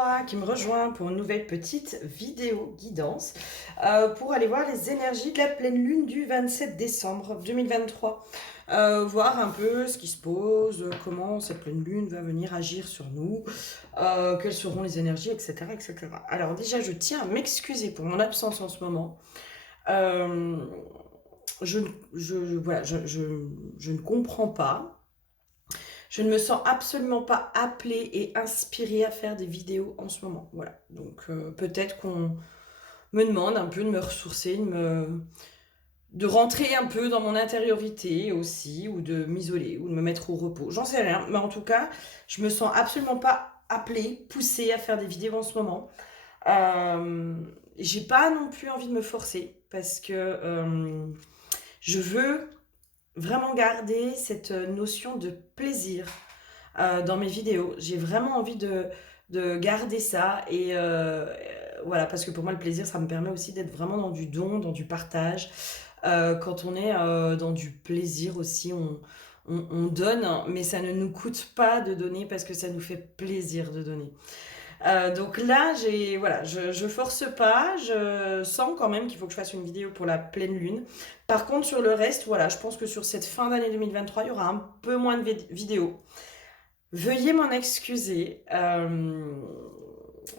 toi qui me rejoins pour une nouvelle petite vidéo guidance pour aller voir les énergies de la pleine lune du 27 décembre 2023. Voir un peu ce qui se pose, comment cette pleine lune va venir agir sur nous, quelles seront les énergies, etc., etc. Alors déjà, je tiens à m'excuser pour mon absence en ce moment. Euh, je ne comprends pas. Je ne me sens absolument pas appelée et inspirée à faire des vidéos en ce moment. Voilà. Donc peut-être qu'on me demande un peu de me ressourcer, de rentrer un peu dans mon intériorité aussi, ou de m'isoler, ou de me mettre au repos. J'en sais rien. Mais en tout cas, je me sens absolument pas appelée, poussée à faire des vidéos en ce moment. Euh, j'ai pas non plus envie de me forcer parce que je veux vraiment garder cette notion de plaisir dans mes vidéos. J'ai vraiment envie de garder ça voilà, parce que pour moi le plaisir ça me permet aussi d'être vraiment dans du don, dans du partage. Quand on est dans du plaisir aussi, on donne, mais ça ne nous coûte pas de donner parce que ça nous fait plaisir de donner. Donc là, voilà, je force pas, je sens quand même qu'il faut que je fasse une vidéo pour la pleine lune. Par contre, sur le reste, voilà, je pense que sur cette fin d'année 2023, il y aura un peu moins de vidéos. Veuillez m'en excuser.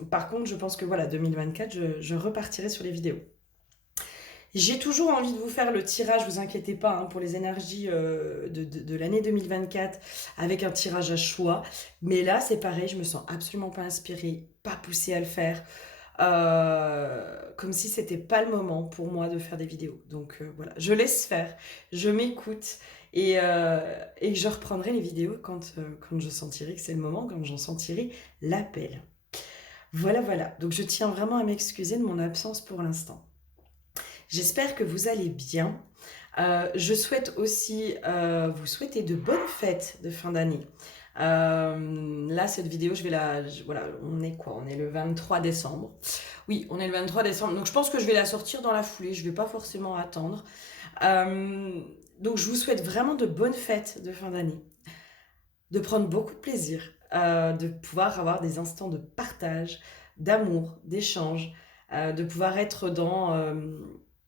Par contre, je pense que voilà, 2024, je repartirai sur les vidéos. J'ai toujours envie de vous faire le tirage, vous inquiétez pas, hein, pour les énergies de l'année 2024 avec un tirage à choix. Mais là, c'est pareil, je me sens absolument pas inspirée, pas poussée à le faire. Comme si c'était pas le moment pour moi de faire des vidéos. Donc voilà, je laisse faire, je m'écoute et je reprendrai les vidéos quand je sentirai que c'est le moment, quand j'en sentirai l'appel. Voilà, voilà. Donc je tiens vraiment à m'excuser de mon absence pour l'instant. J'espère que vous allez bien. Je souhaite aussi vous souhaiter de bonnes fêtes de fin d'année. Là, cette vidéo, voilà, on est quoi? On est le 23 décembre. Oui, on est le 23 décembre. Donc, je pense que je vais la sortir dans la foulée. Je ne vais pas forcément attendre. Euh, donc, je vous souhaite vraiment de bonnes fêtes de fin d'année. De prendre beaucoup de plaisir. De pouvoir avoir des instants de partage, d'amour, d'échange. De pouvoir être dans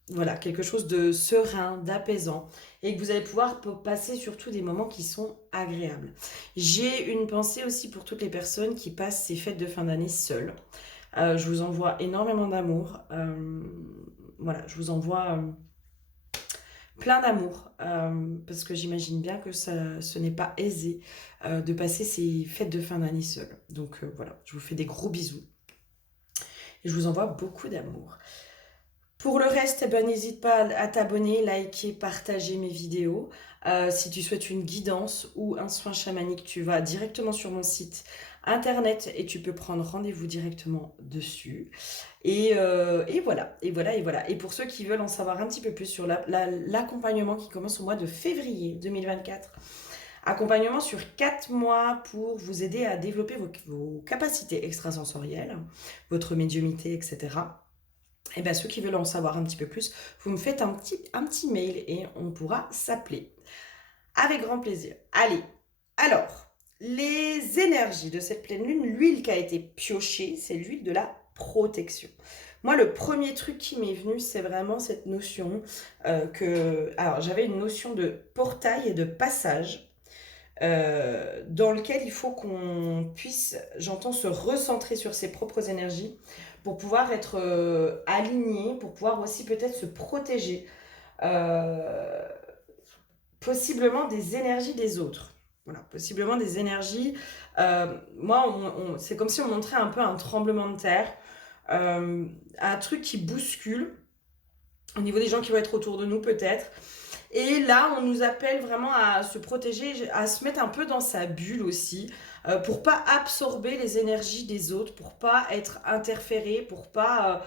voilà, quelque chose de serein, d'apaisant, et que vous allez pouvoir passer surtout des moments qui sont agréables. J'ai une pensée aussi pour toutes les personnes qui passent ces fêtes de fin d'année seules. Je vous envoie énormément d'amour. Voilà, je vous envoie plein d'amour, parce que j'imagine bien que ce n'est pas aisé de passer ces fêtes de fin d'année seules. Donc voilà, je vous fais des gros bisous et je vous envoie beaucoup d'amour. Pour le reste, eh ben, n'hésite pas à t'abonner, liker, partager mes vidéos. Si tu souhaites une guidance ou un soin chamanique, tu vas directement sur mon site internet et tu peux prendre rendez-vous directement dessus. Et voilà, et voilà, et voilà. Et pour ceux qui veulent en savoir un petit peu plus sur l'accompagnement qui commence au mois de février 2024, accompagnement sur 4 mois pour vous aider à développer vos capacités extrasensorielles, votre médiumnité, etc. Et bien, ceux qui veulent en savoir un petit peu plus, vous me faites un petit mail et on pourra s'appeler. Avec grand plaisir. Allez, alors, les énergies de cette pleine lune, l'huile qui a été piochée, c'est l'huile de la protection. Moi, le premier truc qui m'est venu, c'est vraiment cette notion Alors, j'avais une notion de portail et de passage dans lequel il faut qu'on puisse, j'entends, se recentrer sur ses propres énergies pour pouvoir être aligné, pour pouvoir aussi peut-être se protéger euh, possiblement des énergies des autres. Voilà, possiblement des énergies. Moi, c'est comme si on montrait un peu un tremblement de terre, un truc qui bouscule au niveau des gens qui vont être autour de nous peut-être. Et là, on nous appelle vraiment à se protéger, à se mettre un peu dans sa bulle aussi, pour pas absorber les énergies des autres, pour pas être interféré, pour pas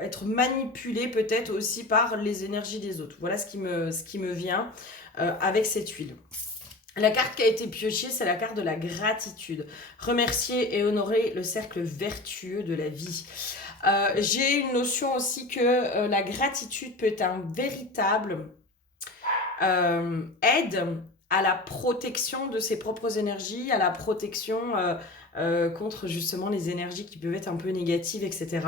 être manipulé peut-être aussi par les énergies des autres. Voilà ce qui me vient avec cette huile. La carte qui a été piochée, c'est la carte de la gratitude. Remercier et honorer le cercle vertueux de la vie. J'ai une notion aussi que la gratitude peut être un véritable aide à la protection de ses propres énergies, à la protection contre justement les énergies qui peuvent être un peu négatives, etc.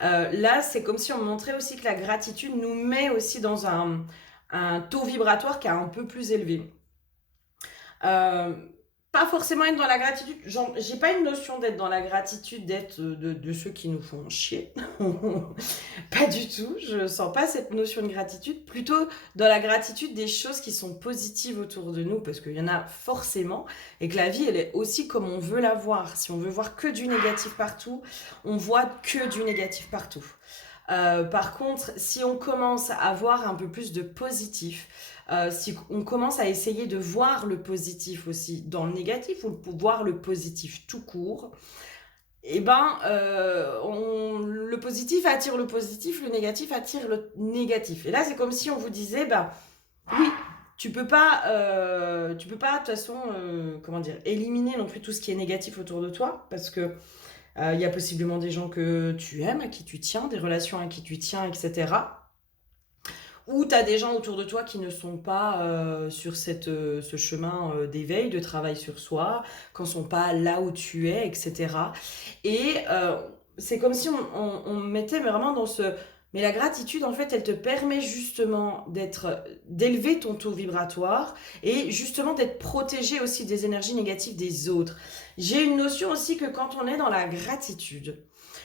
Là, c'est comme si on montrait aussi que la gratitude nous met aussi dans un taux vibratoire qui est un peu plus élevé. Euh, Pas forcément être dans la gratitude. J'ai pas une notion d'être dans la gratitude, d'être de ceux qui nous font chier. Pas du tout. Je sens pas cette notion de gratitude. Plutôt dans la gratitude des choses qui sont positives autour de nous, parce qu'il y en a forcément, et que la vie, elle est aussi comme on veut la voir. Si on veut voir que du négatif partout, on voit que du négatif partout. Par contre, si on commence à voir un peu plus de positif, si on commence à essayer de voir le positif aussi dans le négatif ou voir le positif tout court, et ben, le positif attire le positif, le négatif attire le négatif. Et là, c'est comme si on vous disait, bah oui, tu peux pas de toute façon, comment dire, éliminer non plus tout ce qui est négatif autour de toi, parce que il y a possiblement des gens que tu aimes, à qui tu tiens, des relations à qui tu tiens, etc. Ou tu as des gens autour de toi qui ne sont pas sur ce chemin d'éveil, de travail sur soi, qui ne sont pas là où tu es, etc. Et c'est comme si on mettait vraiment dans ce... Mais la gratitude, en fait, elle te permet justement d'élever ton taux vibratoire et justement d'être protégé aussi des énergies négatives des autres. J'ai une notion aussi que quand on est dans la gratitude,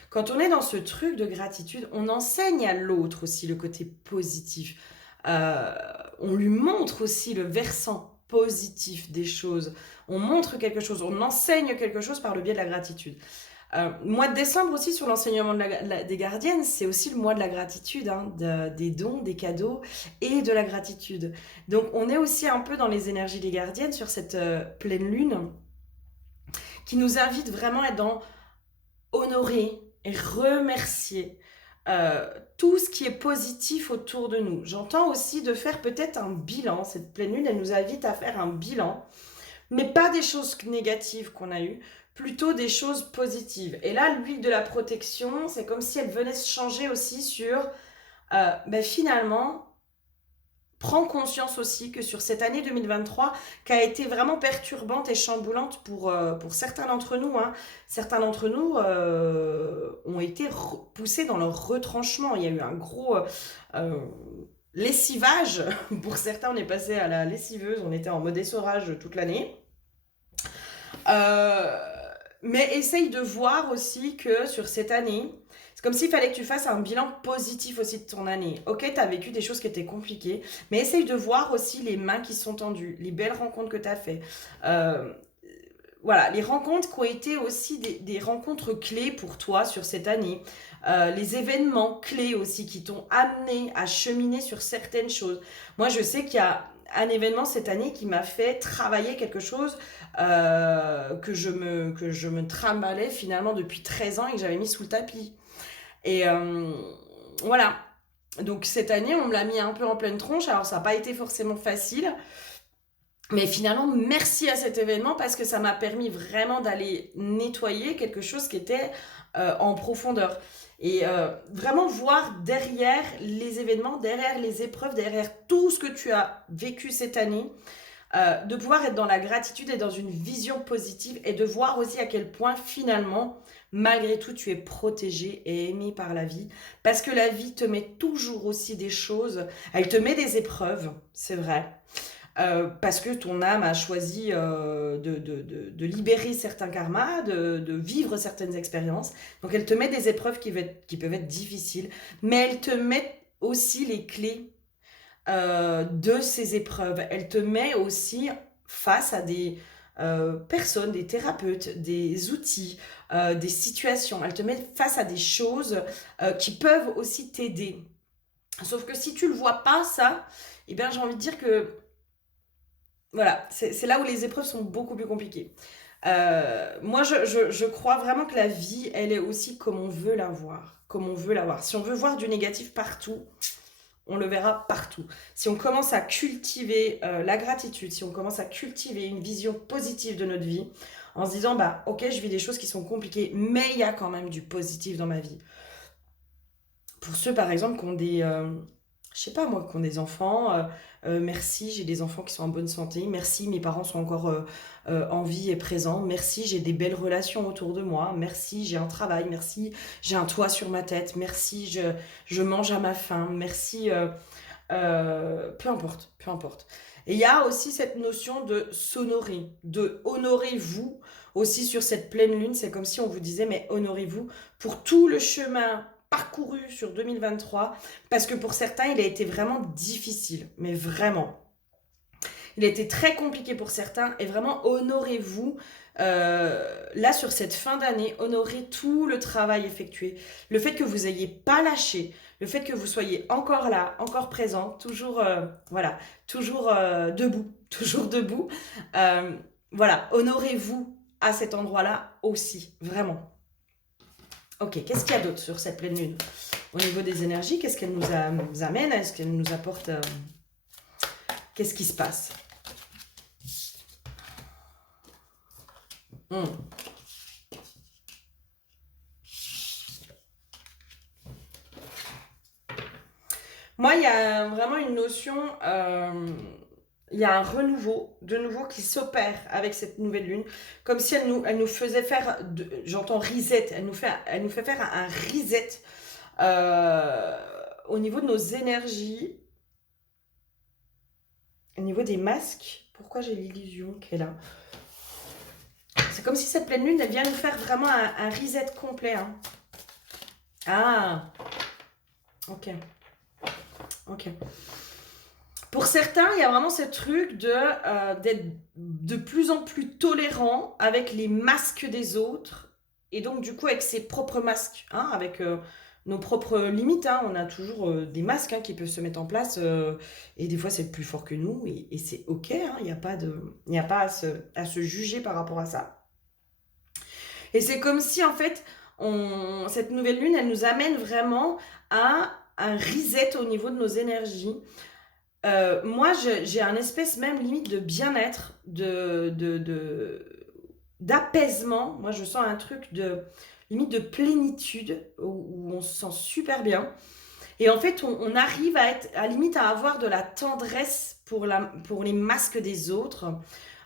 quand on est dans ce truc de gratitude, on enseigne à l'autre aussi le côté positif. Euh, on lui montre aussi le versant positif des choses. On montre quelque chose, on enseigne quelque chose par le biais de la gratitude. Mois de décembre aussi sur l'enseignement des gardiennes, c'est aussi le mois de la gratitude, hein, des dons, des cadeaux et de la gratitude. Donc on est aussi un peu dans les énergies des gardiennes sur cette pleine lune qui nous invite vraiment à être dans honorer et remercier tout ce qui est positif autour de nous. J'entends aussi de faire peut-être un bilan. Cette pleine lune, elle nous invite à faire un bilan, mais pas des choses négatives qu'on a eues, plutôt des choses positives. Et là, l'huile de la protection, c'est comme si elle venait se changer aussi sur, finalement, prends conscience aussi que sur cette année 2023, qui a été vraiment perturbante et chamboulante pour certains d'entre nous, hein, certains d'entre nous ont été poussés dans leur retranchement. Il y a eu un gros lessivage. Pour certains, on est passé à la lessiveuse, on était en mode essorage toute l'année. Euh, mais essaye de voir aussi que sur cette année, c'est comme s'il fallait que tu fasses un bilan positif aussi de ton année. Ok, tu as vécu des choses qui étaient compliquées, mais essaye de voir aussi les mains qui sont tendues, les belles rencontres que tu as faites. Euh, voilà, les rencontres qui ont été aussi des rencontres clés pour toi sur cette année. Les événements clés aussi qui t'ont amené à cheminer sur certaines choses. Moi, je sais qu'il y a un événement cette année qui m'a fait travailler quelque chose que je me trimballais finalement depuis 13 ans et que j'avais mis sous le tapis. Et voilà. Donc cette année, on me l'a mis un peu en pleine tronche. Alors ça n'a pas été forcément facile. Mais finalement, merci à cet événement parce que ça m'a permis vraiment d'aller nettoyer quelque chose qui était en profondeur. Et vraiment voir derrière les événements, derrière les épreuves, derrière tout ce que tu as vécu cette année, de pouvoir être dans la gratitude et dans une vision positive et de voir aussi à quel point finalement, malgré tout, tu es protégé et aimé par la vie. Parce que la vie te met toujours aussi des choses, elle te met des épreuves, c'est vrai. Parce que ton âme a choisi de libérer certains karmas, de vivre certaines expériences. Donc elle te met des épreuves qui peuvent être difficiles, mais elle te met aussi les clés de ces épreuves. Elle te met aussi face à des personnes, des thérapeutes, des outils, des situations. Elle te met face à des choses qui peuvent aussi t'aider. Sauf que si tu le vois pas, ça, eh bien, j'ai envie de dire que voilà, c'est là où les épreuves sont beaucoup plus compliquées. Moi, je crois vraiment que la vie, elle est aussi comme on veut la voir. Comme on veut la voir. Si on veut voir du négatif partout, on le verra partout. Si on commence à cultiver la gratitude, si on commence à cultiver une vision positive de notre vie, en se disant, bah ok, je vis des choses qui sont compliquées, mais il y a quand même du positif dans ma vie. Pour ceux, par exemple, qui ont je sais pas moi, qui ont des enfants. Merci, j'ai des enfants qui sont en bonne santé. Merci, mes parents sont encore en vie et présents. Merci, j'ai des belles relations autour de moi. Merci, j'ai un travail. Merci, j'ai un toit sur ma tête. Merci, je mange à ma faim. Merci, peu importe, peu importe. Et il y a aussi cette notion de s'honorer, de honorez-vous aussi sur cette pleine lune. C'est comme si on vous disait, mais honorez-vous pour tout le chemin parcouru sur 2023, parce que pour certains, il a été vraiment difficile, mais vraiment. Il a été très compliqué pour certains, et vraiment honorez-vous. Là, sur cette fin d'année, honorez tout le travail effectué. Le fait que vous n'ayez pas lâché, le fait que vous soyez encore là, encore présent, toujours, voilà, toujours debout, toujours debout. Euh, voilà, honorez-vous à cet endroit-là aussi, vraiment. Ok, qu'est-ce qu'il y a d'autre sur cette pleine lune? Au niveau des énergies, qu'est-ce qu'elle nous amène? Est-ce qu'elle nous apporte... qu'est-ce qui se passe? Hmm. Moi, il y a vraiment une notion, il y a un renouveau, de nouveau, qui s'opère avec cette nouvelle lune, comme si elle nous faisait faire, j'entends reset, elle nous fait faire un reset euh, au niveau de nos énergies, au niveau des masques. Pourquoi j'ai l'illusion qu'elle est là? C'est comme si cette pleine lune, elle vient nous faire vraiment un reset complet. Hein. Ah, ok, ok. Pour certains, il y a vraiment ce truc d'être de plus en plus tolérant avec les masques des autres et donc du coup avec ses propres masques, hein, avec nos propres limites. Hein. On a toujours des masques hein, qui peuvent se mettre en place et des fois c'est plus fort que nous et c'est ok. Hein. Il n'y a pas il y a pas à se juger par rapport à ça. Et c'est comme si en fait cette nouvelle lune, elle nous amène vraiment à un reset au niveau de nos énergies. Moi, j'ai un espèce même limite de bien-être, d'apaisement. Moi, je sens un truc de limite de plénitude où on se sent super bien. Et en fait, on arrive à être à limite à avoir de la tendresse pour les masques des autres,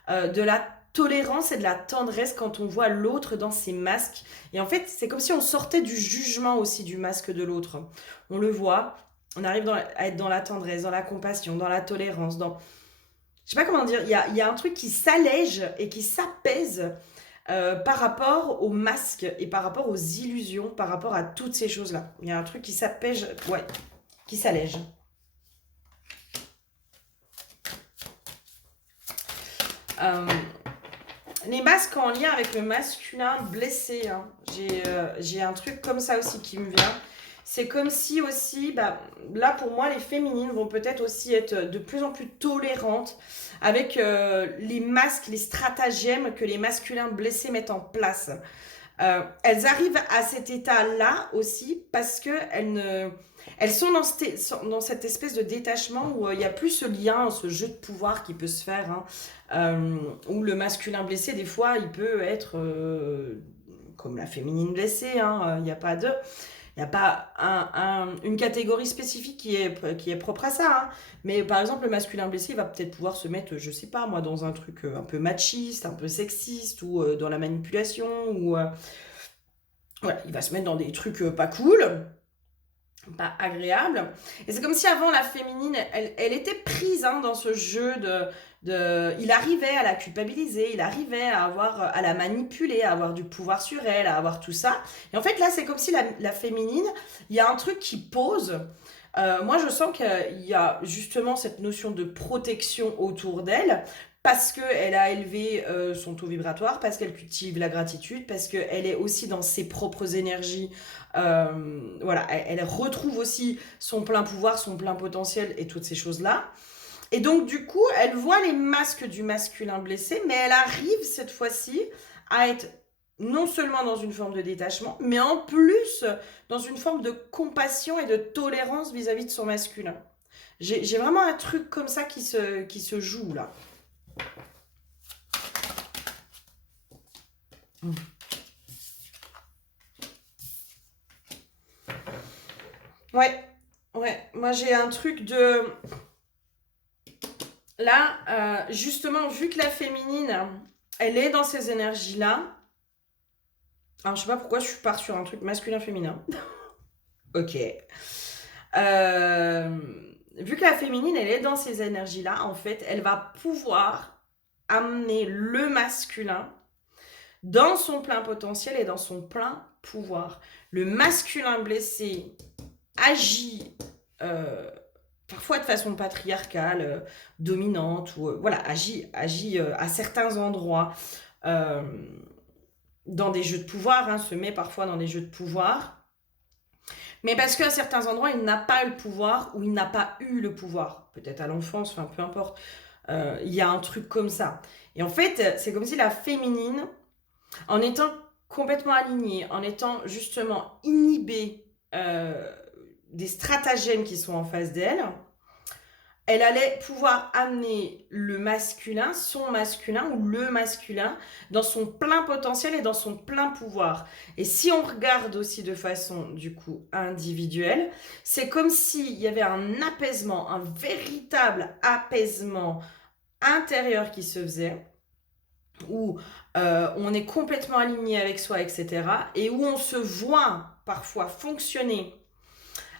de la tolérance et de la tendresse quand on voit l'autre dans ses masques. Et en fait, c'est comme si on sortait du jugement aussi du masque de l'autre. On le voit, on arrive à être dans la tendresse, dans la compassion, dans la tolérance, dans... Je sais pas comment dire, il y a un truc qui s'allège et qui s'apaise par rapport aux masques et par rapport aux illusions, par rapport à toutes ces choses-là. Il y a un truc qui s'apaise, ouais, qui s'allège. Euh, les masques en lien avec le masculin blessé, hein. J'ai un truc comme ça aussi qui me vient. C'est comme si aussi, bah, là pour moi, les féminines vont peut-être aussi être de plus en plus tolérantes avec les masques, les stratagèmes que les masculins blessés mettent en place. Elles arrivent à cet état-là aussi parce que elles sont dans cette espèce de détachement où il n'y a plus ce lien, ce jeu de pouvoir qui peut se faire, hein, où le masculin blessé, des fois, il peut être comme la féminine blessée, hein, il n'y a pas de... Il n'y a pas une catégorie spécifique qui est propre à ça. Hein. Mais par exemple, le masculin blessé, il va peut-être pouvoir se mettre, je sais pas moi, dans un truc un peu machiste, un peu sexiste, ou dans la manipulation, ou voilà, il va se mettre dans des trucs pas cool, pas agréables. Et c'est comme si avant, la féminine, elle était prise hein, dans ce jeu il arrivait à la culpabiliser, il arrivait à la manipuler, à avoir du pouvoir sur elle, à avoir tout ça. Et en fait, là, c'est comme si la féminine, il y a un truc qui pose. Moi, je sens qu'il y a justement cette notion de protection autour d'elle, parce qu'elle a élevé son taux vibratoire, parce qu'elle cultive la gratitude, parce qu'elle est aussi dans ses propres énergies. Voilà, elle retrouve aussi son plein pouvoir, son plein potentiel et toutes ces choses-là. Et donc, du coup, elle voit les masques du masculin blessé, mais elle arrive cette fois-ci à être non seulement dans une forme de détachement, mais en plus dans une forme de compassion et de tolérance vis-à-vis de son masculin. J'ai vraiment un truc comme ça qui se joue là. Ouais, Ouais, moi j'ai un truc de... Là, justement, vu que la féminine, elle est dans ces énergies-là, alors je sais pas pourquoi je pars sur un truc masculin-féminin. Ok. Euh, Vu que la féminine, elle est dans ces énergies-là, en fait, elle va pouvoir amener le masculin dans son plein potentiel et dans son plein pouvoir. Le masculin blessé agit parfois de façon patriarcale, dominante, ou voilà, agit à certains endroits euh, dans des jeux de pouvoir, hein, se met parfois dans des jeux de pouvoir, mais parce qu'à certains endroits, il n'a pas eu le pouvoir ou il n'a pas eu le pouvoir, peut-être à l'enfance, enfin peu importe, il y a un truc comme ça. Et en fait, c'est comme si la féminine, en étant complètement alignée, en étant justement inhibée des stratagèmes qui sont en face d'elle, elle allait pouvoir amener le masculin, son masculin ou le masculin dans son plein potentiel et dans son plein pouvoir. Et si on regarde aussi de façon du coup individuelle, c'est comme s'il y avait un apaisement, un véritable apaisement intérieur qui se faisait, où on est complètement aligné avec soi, etc. Et où on se voit parfois fonctionner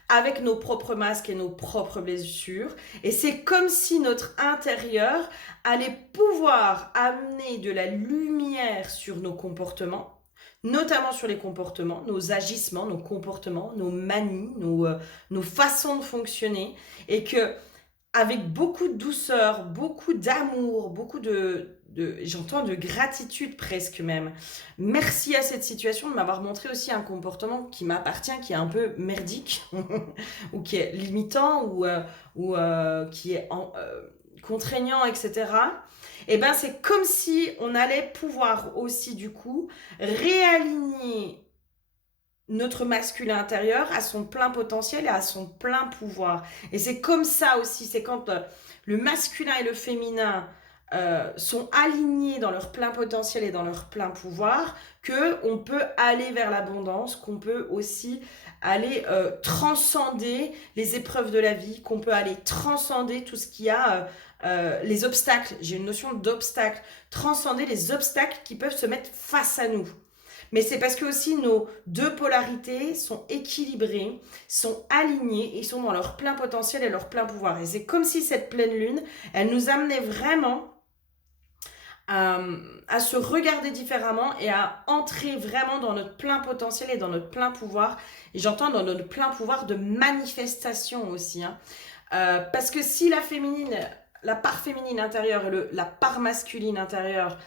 avec nos propres masques et nos propres blessures. Et c'est comme si notre intérieur allait pouvoir amener de la lumière sur nos comportements, notamment sur les comportements, nos agissements, nos comportements, nos manies, nos façons de fonctionner. Et que avec beaucoup de douceur, beaucoup d'amour, beaucoup j'entends de gratitude presque même. Merci à cette situation de m'avoir montré aussi un comportement qui m'appartient, qui est un peu merdique, ou qui est limitant, ou qui est contraignant, etc. Et ben c'est comme si on allait pouvoir aussi du coup réaligner notre masculin intérieur à son plein potentiel et à son plein pouvoir. Et c'est comme ça aussi, c'est quand le masculin et le féminin sont alignés dans leur plein potentiel et dans leur plein pouvoir, qu'on peut aller vers l'abondance, qu'on peut aussi aller transcender les épreuves de la vie, qu'on peut aller transcender tout ce qu'il y a, les obstacles, j'ai une notion d'obstacle, transcender les obstacles qui peuvent se mettre face à nous. Mais c'est parce que aussi nos deux polarités sont équilibrées, sont alignées et sont dans leur plein potentiel et leur plein pouvoir. Et c'est comme si cette pleine lune, elle nous amenait vraiment à se regarder différemment et à entrer vraiment dans notre plein potentiel et dans notre plein pouvoir. Et j'entends dans notre plein pouvoir de manifestation aussi. Hein. Parce que si la part féminine intérieure et la part masculine intérieure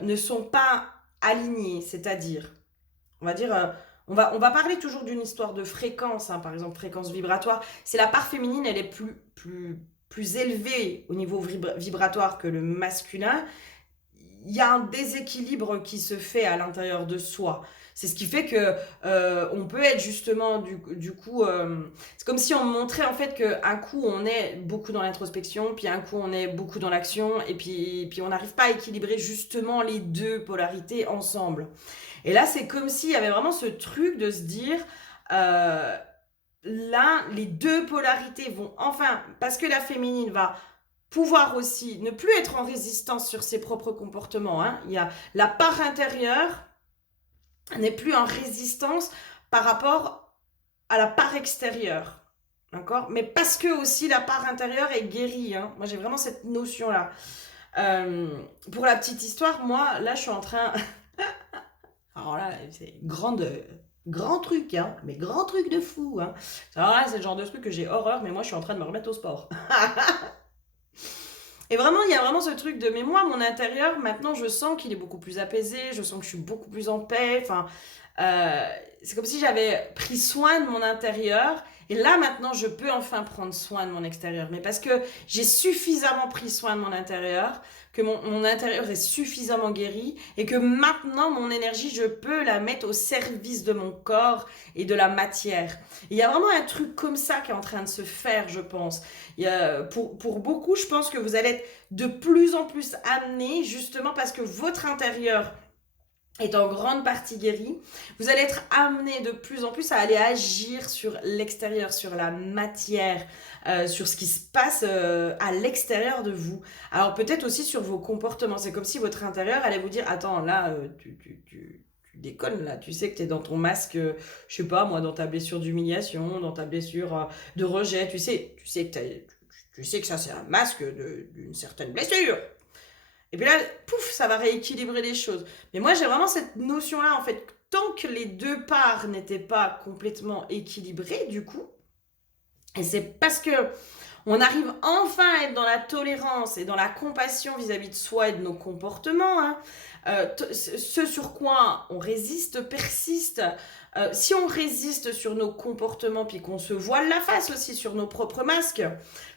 ne sont pas alignés, c'est-à-dire, on va dire, on va parler toujours d'une histoire de fréquence, hein, par exemple fréquence vibratoire. C'est la part féminine, elle est plus élevée au niveau vibratoire que le masculin. Il y a un déséquilibre qui se fait à l'intérieur de soi. C'est ce qui fait que on peut être justement du coup, c'est comme si on montrait en fait qu'un coup on est beaucoup dans l'introspection, puis un coup on est beaucoup dans l'action, et puis on n'arrive pas à équilibrer justement les deux polarités ensemble. Et là c'est comme s'il y avait vraiment ce truc de se dire, là les deux polarités vont enfin, parce que la féminine va pouvoir aussi ne plus être en résistance sur ses propres comportements. Hein. Il y a la part intérieure n'est plus en résistance par rapport à la part extérieure. D'accord. Mais parce que aussi la part intérieure est guérie. Hein. Moi, j'ai vraiment cette notion-là. Pour la petite histoire, moi, là, je suis en train... Alors là, c'est grand truc, hein, mais grand truc de fou. Hein. Alors là, c'est le genre de truc que j'ai horreur, mais moi, je suis en train de me remettre au sport. Et vraiment, il y a vraiment ce truc de, mais moi, mon intérieur, maintenant, je sens qu'il est beaucoup plus apaisé, je sens que je suis beaucoup plus en paix. Enfin, c'est comme si j'avais pris soin de mon intérieur. Et là, maintenant, je peux enfin prendre soin de mon extérieur. Mais parce que j'ai suffisamment pris soin de mon intérieur, que mon intérieur est suffisamment guéri, et que maintenant, mon énergie, je peux la mettre au service de mon corps et de la matière. Et il y a vraiment un truc comme ça qui est en train de se faire, je pense. Pour beaucoup, je pense que vous allez être de plus en plus amenés, justement parce que votre intérieur est en grande partie guéri. Vous allez être amené de plus en plus à aller agir sur l'extérieur, sur la matière, sur ce qui se passe à l'extérieur de vous. Alors peut-être aussi sur vos comportements. C'est comme si votre intérieur allait vous dire, attends, là, tu déconnes, là. Tu sais que tu es dans ton masque, je sais pas, moi, dans ta blessure d'humiliation, dans ta blessure de rejet. Tu sais que ça, c'est un masque d'une certaine blessure. Et puis là, pouf, ça va rééquilibrer les choses. Mais moi, j'ai vraiment cette notion-là, en fait, tant que les deux parts n'étaient pas complètement équilibrées, du coup, et c'est parce que on arrive enfin à être dans la tolérance et dans la compassion vis-à-vis de soi et de nos comportements, hein, ce sur quoi on résiste persiste. Si on résiste sur nos comportements, puis qu'on se voile la face aussi sur nos propres masques,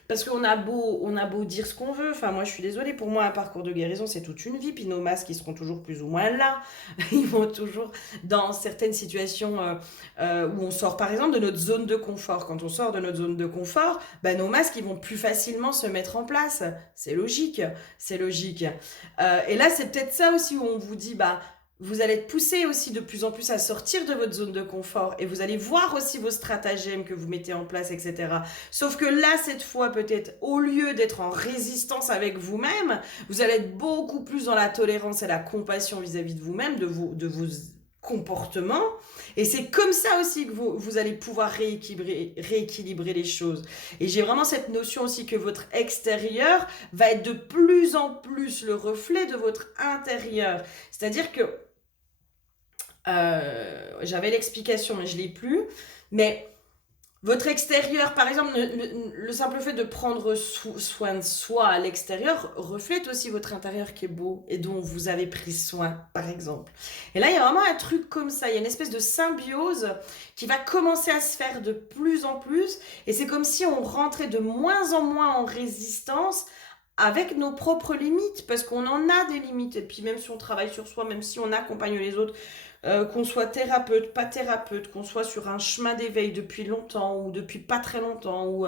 parce qu'on a beau dire ce qu'on veut, enfin moi je suis désolée, pour moi un parcours de guérison c'est toute une vie, puis nos masques ils seront toujours plus ou moins là, ils vont toujours dans certaines situations où on sort par exemple de notre zone de confort. Quand on sort de notre zone de confort, ben, nos masques ils vont plus facilement se mettre en place, c'est logique, c'est logique. Et là c'est peut-être ça aussi où on vous dit, bah vous allez être poussé aussi de plus en plus à sortir de votre zone de confort et vous allez voir aussi vos stratagèmes que vous mettez en place, etc. Sauf que là, cette fois, peut-être, au lieu d'être en résistance avec vous-même, vous allez être beaucoup plus dans la tolérance et la compassion vis-à-vis de vous-même, de vos comportements. Et c'est comme ça aussi que vous allez pouvoir rééquilibrer les choses. Et j'ai vraiment cette notion aussi que votre extérieur va être de plus en plus le reflet de votre intérieur. C'est-à-dire que j'avais l'explication, mais je ne l'ai plus. Mais votre extérieur, par exemple, le simple fait de prendre soin de soi à l'extérieur reflète aussi votre intérieur qui est beau et dont vous avez pris soin, par exemple. Et là, il y a vraiment un truc comme ça. Il y a une espèce de symbiose qui va commencer à se faire de plus en plus. Et c'est comme si on rentrait de moins en moins en résistance avec nos propres limites, parce qu'on en a des limites. Et puis même si on travaille sur soi, même si on accompagne les autres, qu'on soit thérapeute, pas thérapeute, qu'on soit sur un chemin d'éveil depuis longtemps ou depuis pas très longtemps, ou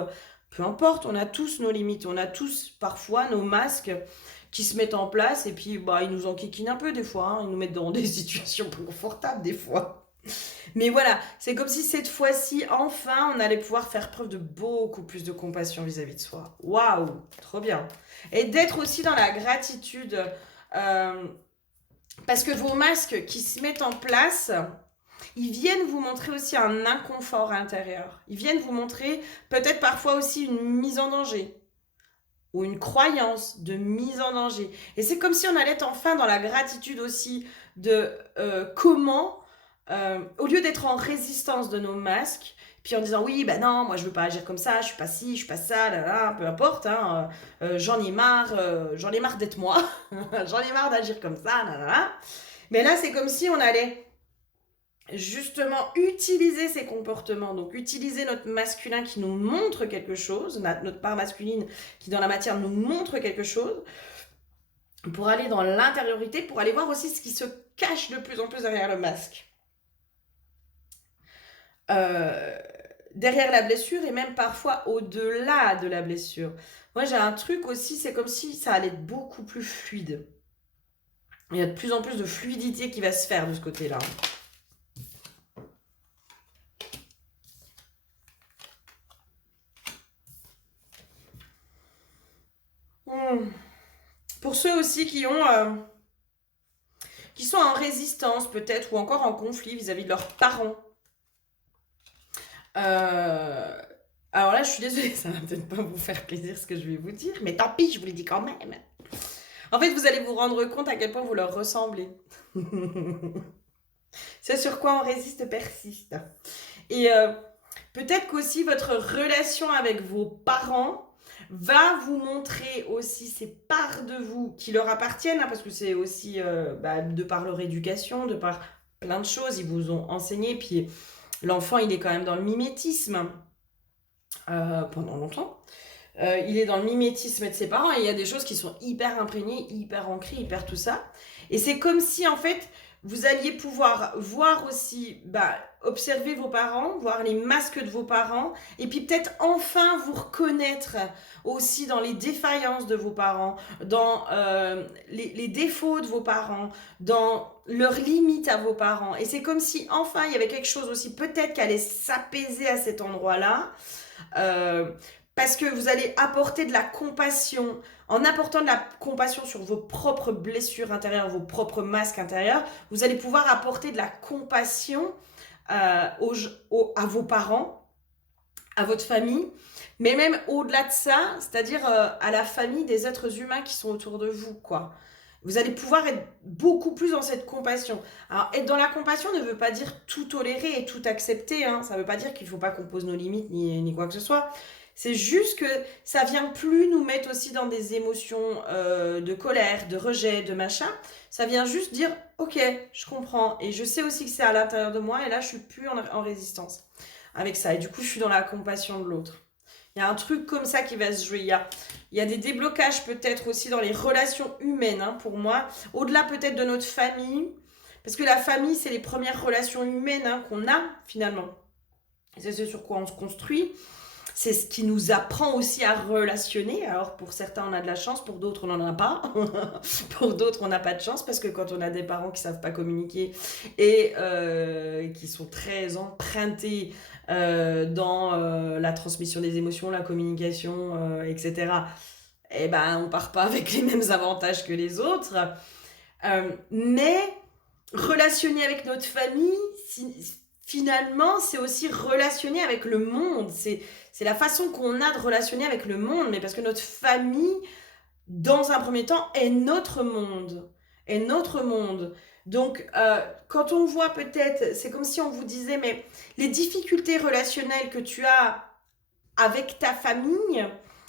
peu importe, on a tous nos limites, on a tous parfois nos masques qui se mettent en place et puis bah, ils nous enquiquinent un peu des fois, hein, ils nous mettent dans des situations plus confortables des fois. Mais voilà, c'est comme si cette fois-ci, enfin, on allait pouvoir faire preuve de beaucoup plus de compassion vis-à-vis de soi. Waouh, trop bien. Et d'être aussi dans la gratitude. Parce que vos masques qui se mettent en place, ils viennent vous montrer aussi un inconfort intérieur. Ils viennent vous montrer peut-être parfois aussi une mise en danger ou une croyance de mise en danger. Et c'est comme si on allait être enfin dans la gratitude aussi de comment, au lieu d'être en résistance de nos masques, puis en disant oui, ben non, moi je veux pas agir comme ça, je suis pas ci, je suis pas ça, là, là, peu importe, hein, j'en ai marre d'être moi, j'en ai marre d'agir comme ça, là, là, là. Mais là, c'est comme si on allait justement utiliser ces comportements, donc utiliser notre masculin qui nous montre quelque chose, notre part masculine qui dans la matière nous montre quelque chose, pour aller dans l'intériorité, pour aller voir aussi ce qui se cache de plus en plus derrière le masque. Derrière la blessure et même parfois au-delà de la blessure. Moi, j'ai un truc aussi, c'est comme si ça allait être beaucoup plus fluide. Il y a de plus en plus de fluidité qui va se faire de ce côté-là. Pour ceux aussi qui sont en résistance peut-être ou encore en conflit vis-à-vis de leurs parents. Alors là, je suis désolée, ça va peut-être pas vous faire plaisir ce que je vais vous dire, mais tant pis, je vous le dis quand même. En fait, vous allez vous rendre compte à quel point vous leur ressemblez. C'est sur quoi on résiste persiste. Et peut-être qu'aussi votre relation avec vos parents va vous montrer aussi ces parts de vous qui leur appartiennent, hein, parce que c'est aussi de par leur éducation, de par plein de choses, ils vous ont enseigné, puis l'enfant il est quand même dans le mimétisme pendant longtemps. Il est dans le mimétisme de ses parents et il y a des choses qui sont hyper imprégnées, hyper ancrées, hyper tout ça. Et c'est comme si en fait vous alliez pouvoir voir aussi, observer vos parents, voir les masques de vos parents, et puis peut-être enfin vous reconnaître aussi dans les défaillances de vos parents, dans les défauts de vos parents, dans leurs limites à vos parents. Et c'est comme si enfin il y avait quelque chose aussi peut-être qui allait s'apaiser à cet endroit-là. Euh, Parce que vous allez apporter de la compassion. En apportant de la compassion sur vos propres blessures intérieures, vos propres masques intérieurs, vous allez pouvoir apporter de la compassion à vos parents, à votre famille, mais même au-delà de ça, c'est-à-dire à la famille des êtres humains qui sont autour de vous, quoi. Vous allez pouvoir être beaucoup plus dans cette compassion. Alors, être dans la compassion ne veut pas dire tout tolérer et tout accepter, hein. Ça ne veut pas dire qu'il ne faut pas qu'on pose nos limites ni quoi que ce soit. C'est juste que ça vient plus nous mettre aussi dans des émotions de colère, de rejet, de machin. Ça vient juste dire, ok, je comprends. Et je sais aussi que c'est à l'intérieur de moi et là, je suis plus en résistance avec ça. Et du coup, je suis dans la compassion de l'autre. Il y a un truc comme ça qui va se jouer. Il y a des déblocages peut-être aussi dans les relations humaines, hein, pour moi. Au-delà peut-être de notre famille. Parce que la famille, c'est les premières relations humaines, hein, qu'on a finalement. Et c'est ce sur quoi on se construit. C'est ce qui nous apprend aussi à relationner. Alors pour certains on a de la chance, pour d'autres on n'en a pas. Pour d'autres on n'a pas de chance parce que quand on a des parents qui ne savent pas communiquer et qui sont très empruntés dans la transmission des émotions, la communication, etc. Eh ben on part pas avec les mêmes avantages que les autres. Mais relationner avec notre famille, finalement, c'est aussi relationner avec le monde. C'est la façon qu'on a de relationner avec le monde, mais parce que notre famille, dans un premier temps, est notre monde. Est notre monde. Donc, quand on voit peut-être, c'est comme si on vous disait, mais les difficultés relationnelles que tu as avec ta famille,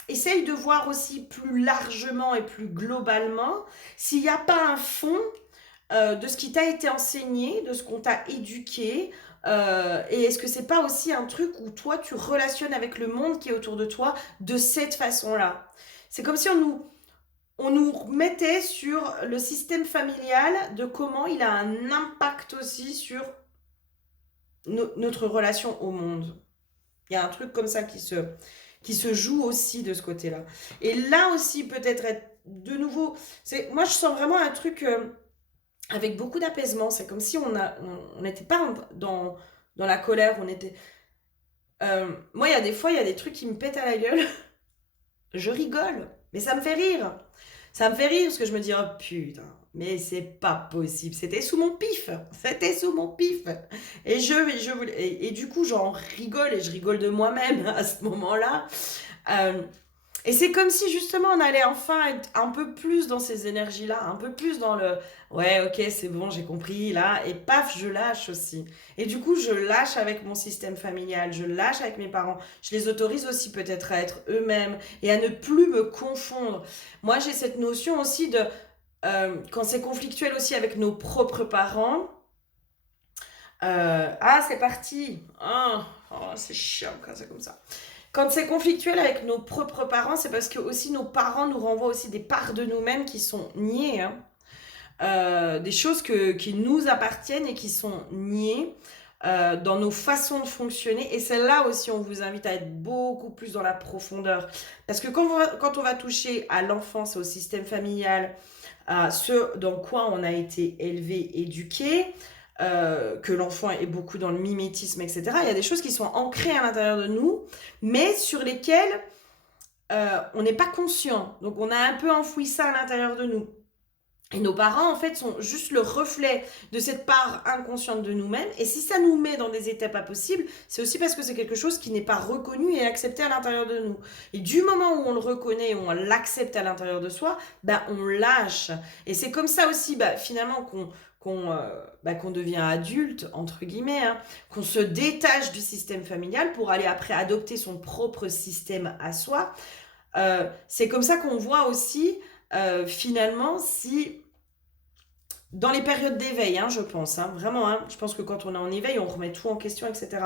essaye de voir aussi plus largement et plus globalement s'il n'y a pas un fond de ce qui t'a été enseigné, de ce qu'on t'a éduqué. Et est-ce que c'est pas aussi un truc où toi tu relationnes avec le monde qui est autour de toi de cette façon-là? C'est comme si on nous mettait sur le système familial de comment il a un impact aussi sur notre relation au monde. Il y a un truc comme ça qui se joue aussi de ce côté-là. Et là aussi, peut-être être de nouveau. Moi, je sens vraiment un truc avec beaucoup d'apaisement. C'est comme si on n'était pas dans la colère. Moi, il y a des fois, il y a des trucs qui me pètent à la gueule. Je rigole, mais ça me fait rire. Ça me fait rire parce que je me dis, oh putain, mais c'est pas possible. C'était sous mon pif. C'était sous mon pif. Et du coup, j'en rigole et je rigole de moi-même à ce moment-là. Euh, et c'est comme si justement on allait enfin être un peu plus dans ces énergies-là, un peu plus dans le ouais, ok, c'est bon, j'ai compris là, et paf, je lâche aussi. Et du coup, je lâche avec mon système familial, je lâche avec mes parents, je les autorise aussi peut-être à être eux-mêmes et à ne plus me confondre. Moi, j'ai cette notion aussi de quand c'est conflictuel aussi avec nos propres parents. Ah, c'est parti! Oh, c'est chiant quand c'est comme ça. Quand c'est conflictuel avec nos propres parents, c'est parce que aussi nos parents nous renvoient aussi des parts de nous-mêmes qui sont niées, hein. Des choses qui nous appartiennent et qui sont niées dans nos façons de fonctionner. Et c'est là aussi, on vous invite à être beaucoup plus dans la profondeur. Parce que quand on va toucher à l'enfance et au système familial, à ce dans quoi on a été élevé, éduqué, que l'enfant est beaucoup dans le mimétisme, etc. Il y a des choses qui sont ancrées à l'intérieur de nous, mais sur lesquelles on n'est pas conscient. Donc on a un peu enfoui ça à l'intérieur de nous. Et nos parents, en fait, sont juste le reflet de cette part inconsciente de nous-mêmes. Et si ça nous met dans des étapes pas possibles, c'est aussi parce que c'est quelque chose qui n'est pas reconnu et accepté à l'intérieur de nous. Et du moment où on le reconnaît, où on l'accepte à l'intérieur de soi, on lâche. Et c'est comme ça aussi, finalement, qu'on devient adulte, entre guillemets, hein, qu'on se détache du système familial pour aller après adopter son propre système à soi. C'est comme ça qu'on voit aussi finalement si dans les périodes d'éveil, hein, je pense, hein, vraiment, hein, je pense que quand on est en éveil, on remet tout en question, etc.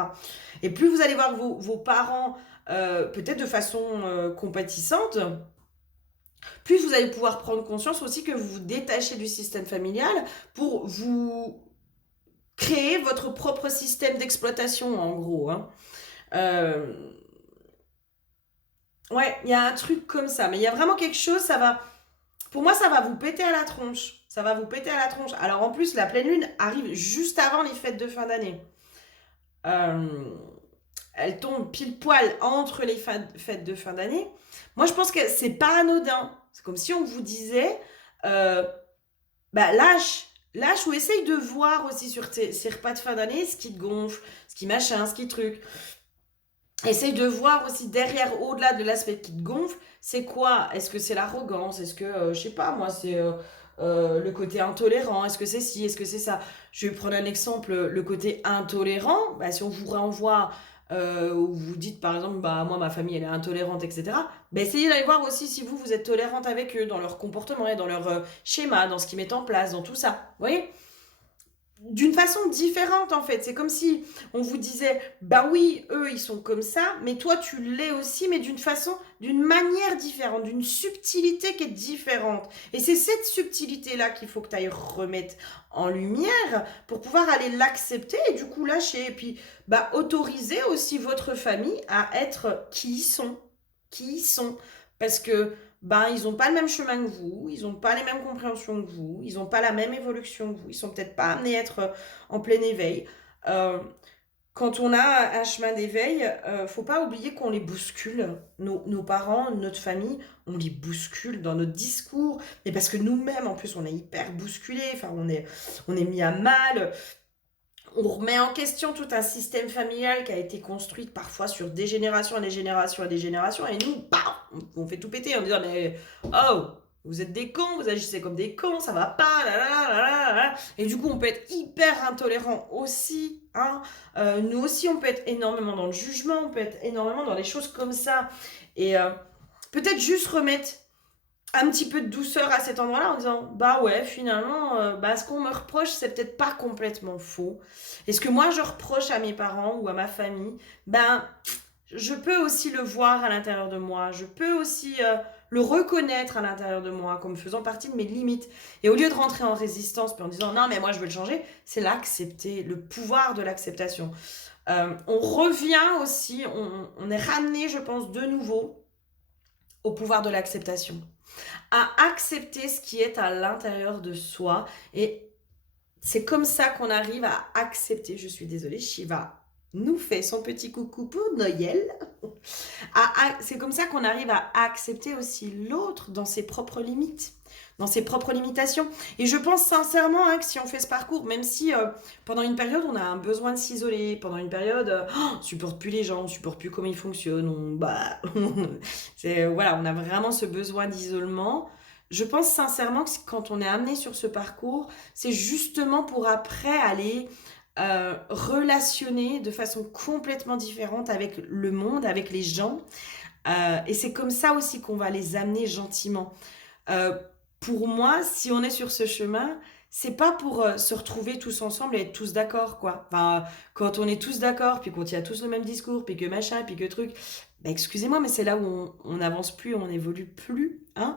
Et plus vous allez voir vos parents, peut-être de façon compatissante, plus vous allez pouvoir prendre conscience aussi que vous vous détachez du système familial pour vous créer votre propre système d'exploitation, en gros. Hein. Euh, ouais, il y a un truc comme ça. Mais il y a vraiment quelque chose, ça va... Pour moi, ça va vous péter à la tronche. Ça va vous péter à la tronche. Alors en plus, la pleine lune arrive juste avant les fêtes de fin d'année. Euh, Elle tombe pile poil entre les fêtes de fin d'année. Moi, je pense que c'est pas anodin. C'est comme si on vous disait, euh, bah, lâche ou essaye de voir aussi sur ces repas de fin d'année ce qui te gonfle, ce qui machin, ce qui truc. Essaye de voir aussi derrière, au-delà de l'aspect qui te gonfle, c'est quoi? Est-ce que c'est l'arrogance? Est-ce que, je sais pas, moi, c'est le côté intolérant? Est-ce que c'est ci? Est-ce que c'est ça? Je vais prendre un exemple, le côté intolérant. Bah, si on vous renvoie, ou vous dites par exemple, bah, moi, ma famille, elle est intolérante, etc. Bah, essayez d'aller voir aussi si vous, vous êtes tolérante avec eux, dans leur comportement et dans leur schéma, dans ce qu'ils mettent en place, dans tout ça. Vous voyez? D'une façon différente en fait. C'est comme si on vous disait, bah oui, eux ils sont comme ça, mais toi tu l'es aussi, mais d'une façon, d'une manière différente, d'une subtilité qui est différente. Et c'est cette subtilité-là qu'il faut que tu ailles remettre en lumière pour pouvoir aller l'accepter et du coup lâcher. Et puis, bah autoriser aussi votre famille à être qui ils sont. Qui ils sont. Parce que ben, ils n'ont pas le même chemin que vous, ils n'ont pas les mêmes compréhensions que vous, ils n'ont pas la même évolution que vous, ils sont peut-être pas amenés à être en plein éveil. Euh, Quand on a un chemin d'éveil, faut pas oublier qu'on les bouscule. Nos parents, notre famille, on les bouscule dans notre discours. Et parce que nous-mêmes, en plus, on est hyper bousculés, enfin, on est mis à mal. On remet en question tout un système familial qui a été construit parfois sur des générations et des générations et des générations. Et nous, bam, on fait tout péter en disant, mais oh, vous êtes des cons, vous agissez comme des cons, ça va pas, là, là, là, là, là. Et du coup, on peut être hyper intolérant aussi. Hein. Nous aussi, on peut être énormément dans le jugement, on peut être énormément dans des choses comme ça. Et peut-être juste remettre un petit peu de douceur à cet endroit-là en disant bah ouais finalement bah ce qu'on me reproche c'est peut-être pas complètement faux et ce que moi je reproche à mes parents ou à ma famille ben je peux aussi le voir à l'intérieur de moi je peux aussi le reconnaître à l'intérieur de moi comme faisant partie de mes limites et au lieu de rentrer en résistance puis en disant non mais moi je veux le changer c'est l'accepter le pouvoir de l'acceptation. On revient aussi on est ramené je pense de nouveau au pouvoir de l'acceptation à accepter ce qui est à l'intérieur de soi. Et c'est comme ça qu'on arrive à accepter, je suis désolée, Shiva nous fait son petit coucou pour Noël. C'est comme ça qu'on arrive à accepter aussi l'autre dans ses propres limites, dans ses propres limitations. Et je pense sincèrement hein, que si on fait ce parcours, même si pendant une période on a un besoin de s'isoler, pendant une période on supporte plus les gens, on supporte plus comment ils fonctionnent, voilà, on a vraiment ce besoin d'isolement. Je pense sincèrement que quand on est amené sur ce parcours, c'est justement pour après aller relationner de façon complètement différente avec le monde, avec les gens. Et c'est comme ça aussi qu'on va les amener gentiment. Euh, pour moi, si on est sur ce chemin, c'est pas pour se retrouver tous ensemble et être tous d'accord, quoi. Enfin, quand on est tous d'accord, puis qu'on tient tous le même discours, puis que machin, puis que truc, bah, excusez-moi, mais c'est là où on n'avance plus, on n'évolue plus, hein.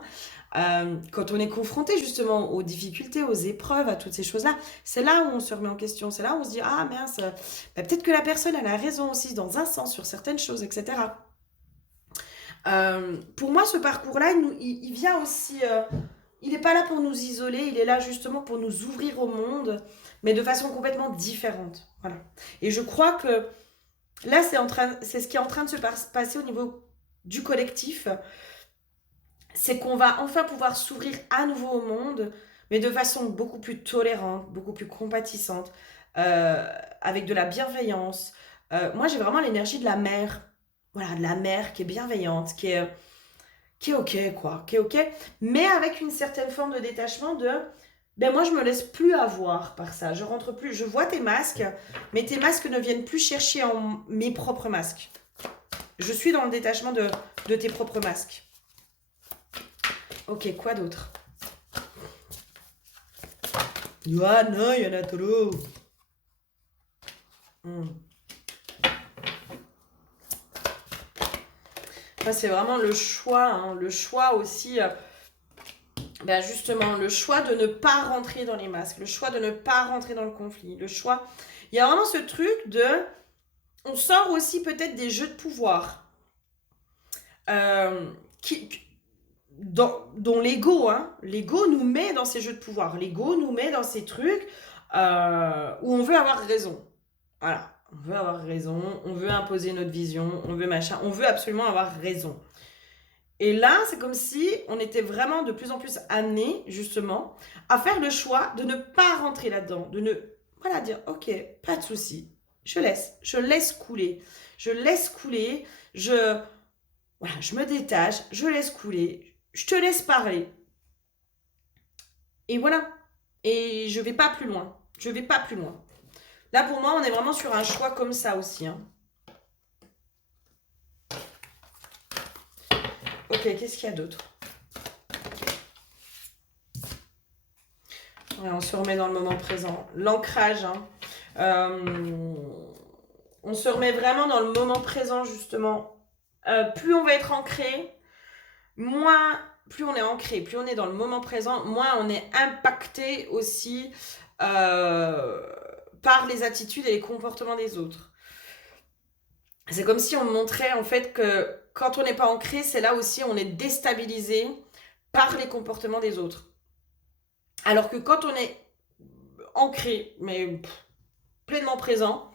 Quand on est confronté justement aux difficultés, aux épreuves, à toutes ces choses-là, c'est là où on se remet en question, c'est là où on se dit, ah mince, bah, peut-être que la personne, elle a raison aussi dans un sens sur certaines choses, etc. Pour moi, ce parcours-là, il vient aussi. Il n'est pas là pour nous isoler, il est là justement pour nous ouvrir au monde, mais de façon complètement différente. Voilà. Et je crois que là, c'est ce qui est en train de se passer au niveau du collectif. C'est qu'on va enfin pouvoir s'ouvrir à nouveau au monde, mais de façon beaucoup plus tolérante, beaucoup plus compatissante, euh, avec de la bienveillance. Moi, j'ai vraiment l'énergie de la mère. Voilà, de la mère qui est bienveillante, qui est ok, quoi, qui est ok, mais avec une certaine forme de détachement de, ben moi je me laisse plus avoir par ça, je rentre plus, je vois tes masques, mais tes masques ne viennent plus chercher en mes propres masques. Je suis dans le détachement de tes propres masques. Ok, quoi d'autre? Johanna, il y en a trop. Ça, c'est vraiment le choix, hein, le choix aussi. ben justement, le choix de ne pas rentrer dans les masques, le choix de ne pas rentrer dans le conflit, le choix... Il y a vraiment ce truc de... On sort aussi peut-être des jeux de pouvoir euh, qui, dont l'ego nous met dans ces jeux de pouvoir. L'ego nous met dans ces trucs où on veut avoir raison. Voilà, on veut avoir raison, on veut imposer notre vision, on veut machin, on veut absolument avoir raison. Et là, c'est comme si on était vraiment de plus en plus amené, justement, à faire le choix de ne pas rentrer là-dedans, de ne, voilà, dire, ok, pas de souci, je laisse couler, voilà, je me détache, je laisse couler, je te laisse parler. Et voilà. Et je vais pas plus loin. Je vais pas plus loin. Là, pour moi, on est vraiment sur un choix comme ça aussi. Hein. Ok, qu'est-ce qu'il y a d'autre? Ouais, on se remet dans le moment présent. L'ancrage. Hein. On se remet vraiment dans le moment présent, justement. Plus on va être ancré, plus on est ancré, plus on est dans le moment présent, moins on est impacté aussi par les attitudes et les comportements des autres. C'est comme si on montrait en fait que quand on n'est pas ancré, c'est là aussi on est déstabilisé par les comportements des autres. Alors que quand on est ancré, mais pleinement présent,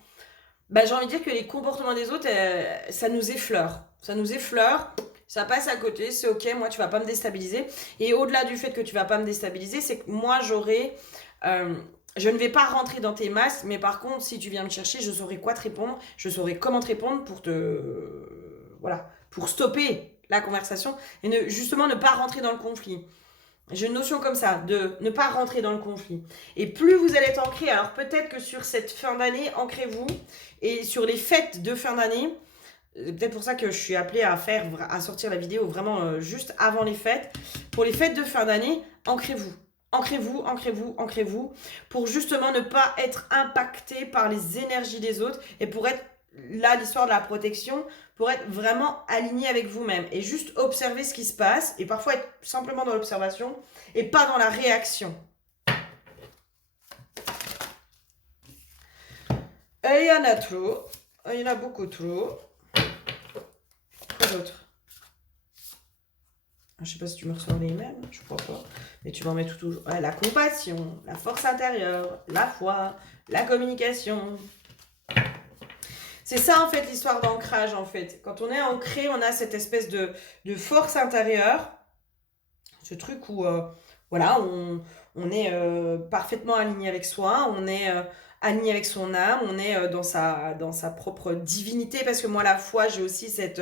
bah, j'ai envie de dire que les comportements des autres, ça nous effleure. Ça nous effleure, ça passe à côté, c'est ok, moi tu vas pas me déstabiliser. Et au-delà du fait que tu vas pas me déstabiliser, c'est que moi je ne vais pas rentrer dans tes masses, mais par contre, si tu viens me chercher, je saurai quoi te répondre, je saurai comment te répondre pour voilà, pour stopper la conversation et justement ne pas rentrer dans le conflit. J'ai une notion comme ça, de ne pas rentrer dans le conflit. Et plus vous allez être ancré, alors peut-être que sur cette fin d'année, ancrez-vous, et sur les fêtes de fin d'année, c'est peut-être pour ça que je suis appelée à sortir la vidéo vraiment juste avant les fêtes. Pour les fêtes de fin d'année, ancrez-vous. Ancrez-vous, ancrez-vous, ancrez-vous, pour justement ne pas être impacté par les énergies des autres et pour être, là, l'histoire de la protection, pour être vraiment aligné avec vous-même et juste observer ce qui se passe et parfois être simplement dans l'observation et pas dans la réaction. Et il y en a trop, il y en a beaucoup trop. Quoi d'autre? Je sais pas si tu me reçois les mêmes, je crois pas. Mais tu m'en mets tout toujours. Ouais, la compassion, la force intérieure, la foi, la communication. C'est ça en fait l'histoire d'ancrage en fait. Quand on est ancré, on a cette espèce de force intérieure. Ce truc où voilà, on est parfaitement aligné avec soi, on est aligné avec son âme, on est dans sa propre divinité. Parce que moi la foi, j'ai aussi cette...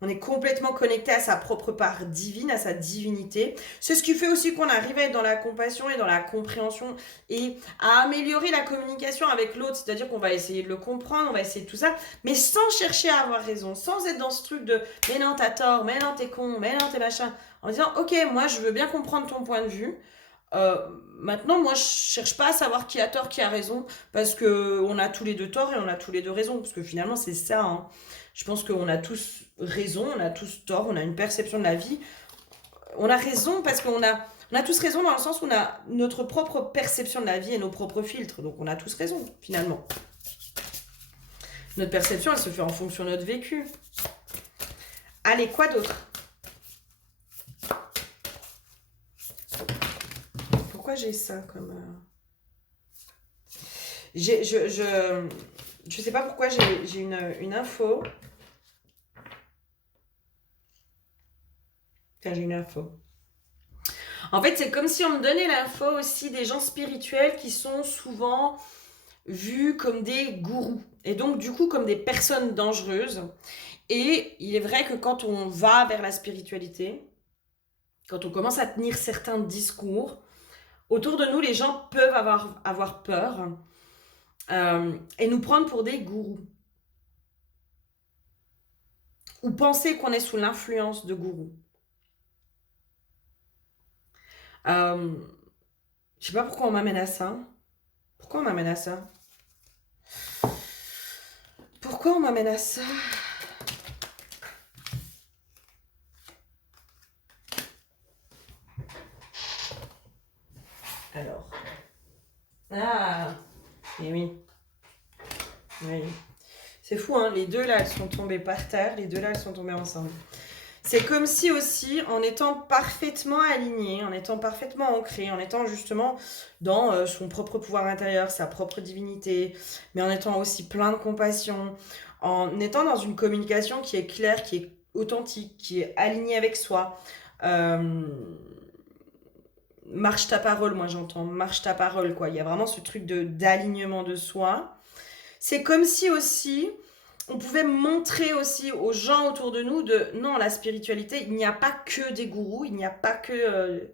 on est complètement connecté à sa propre part divine, à sa divinité. C'est ce qui fait aussi qu'on arrive à être dans la compassion et dans la compréhension et à améliorer la communication avec l'autre. C'est-à-dire qu'on va essayer de le comprendre, on va essayer de tout ça, mais sans chercher à avoir raison, sans être dans ce truc de « mais non, t'as tort, mais non, t'es con, mais non, t'es machin ». En disant « ok, moi, je veux bien comprendre ton point de vue ». Maintenant, moi, je cherche pas à savoir qui a tort, qui a raison, parce que on a tous les deux tort et on a tous les deux raison, parce que finalement, c'est ça. Hein. Je pense qu'on a tous raison, on a tous tort, on a une perception de la vie. On a raison parce on a tous raison dans le sens où on a notre propre perception de la vie et nos propres filtres. Donc on a tous raison, finalement. Notre perception, elle se fait en fonction de notre vécu. Allez, quoi d'autre? Pourquoi j'ai ça comme... Je sais pas pourquoi j'ai une info. J'ai une info. En fait, c'est comme si on me donnait l'info aussi des gens spirituels qui sont souvent vus comme des gourous. Et donc, du coup, comme des personnes dangereuses. Et il est vrai que quand on va vers la spiritualité, quand on commence à tenir certains discours, autour de nous, les gens peuvent avoir peur et nous prendre pour des gourous. Ou penser qu'on est sous l'influence de gourous. Je sais pas pourquoi on m'amène à ça. Pourquoi on m'amène à ça? Pourquoi on m'amène à ça? Ah, et oui. Oui. C'est fou, hein, les deux là, elles sont tombées par terre, les deux là, elles sont tombées ensemble. C'est comme si aussi, en étant parfaitement aligné, en étant parfaitement ancré, en étant justement dans son propre pouvoir intérieur, sa propre divinité, mais en étant aussi plein de compassion, en étant dans une communication qui est claire, qui est authentique, qui est alignée avec soi. Euh, Marche ta parole, moi j'entends, marche ta parole, quoi. Il y a vraiment ce truc d'alignement de soi. C'est comme si aussi on pouvait montrer aussi aux gens autour de nous de non, la spiritualité, il n'y a pas que des gourous, il n'y a pas que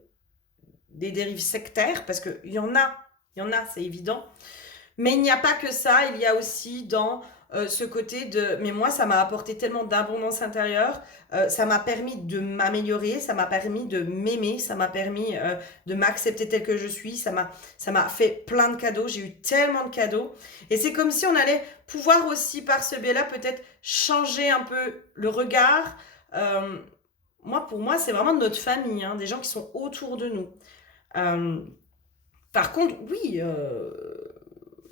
des dérives sectaires, parce qu'il y en a, c'est évident. Mais il n'y a pas que ça, il y a aussi dans ce côté de... Mais moi, ça m'a apporté tellement d'abondance intérieure, ça m'a permis de m'améliorer, ça m'a permis de m'aimer, ça m'a permis de m'accepter tel que je suis, ça m'a fait plein de cadeaux, j'ai eu tellement de cadeaux. Et c'est comme si on allait pouvoir aussi, par ce biais-là, peut-être changer un peu le regard. Euh, Moi, pour moi, c'est vraiment notre famille, hein, des gens qui sont autour de nous. Euh, Par contre, oui,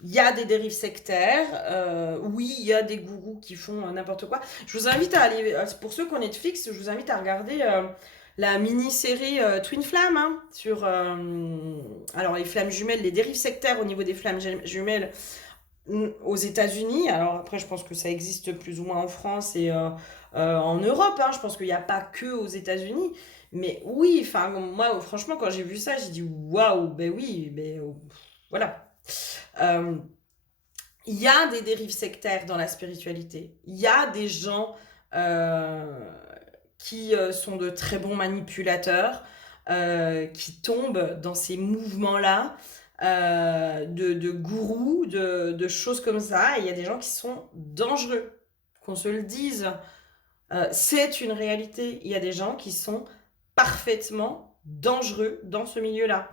il y a des dérives sectaires, oui, il y a des gourous qui font n'importe quoi. Je vous invite à aller, pour ceux qui ont Netflix, je vous invite à regarder la mini-série Twin Flamme sur alors les flammes jumelles, les dérives sectaires au niveau des flammes jumelles aux États-Unis. Alors après, je pense que ça existe plus ou moins en France et en Europe. Hein. Je pense qu'il n'y a pas que aux États-Unis. Mais oui, enfin, moi, franchement, quand j'ai vu ça, j'ai dit waouh, ben oui, ben voilà. Euh, Il y a des dérives sectaires dans la spiritualité. Il y a des gens euh, qui sont de très bons manipulateurs, qui tombent dans ces mouvements-là, de gourous, de choses comme ça. Et il y a des gens qui sont dangereux, qu'on se le dise. C'est une réalité. Il y a des gens qui sont parfaitement dangereux dans ce milieu-là.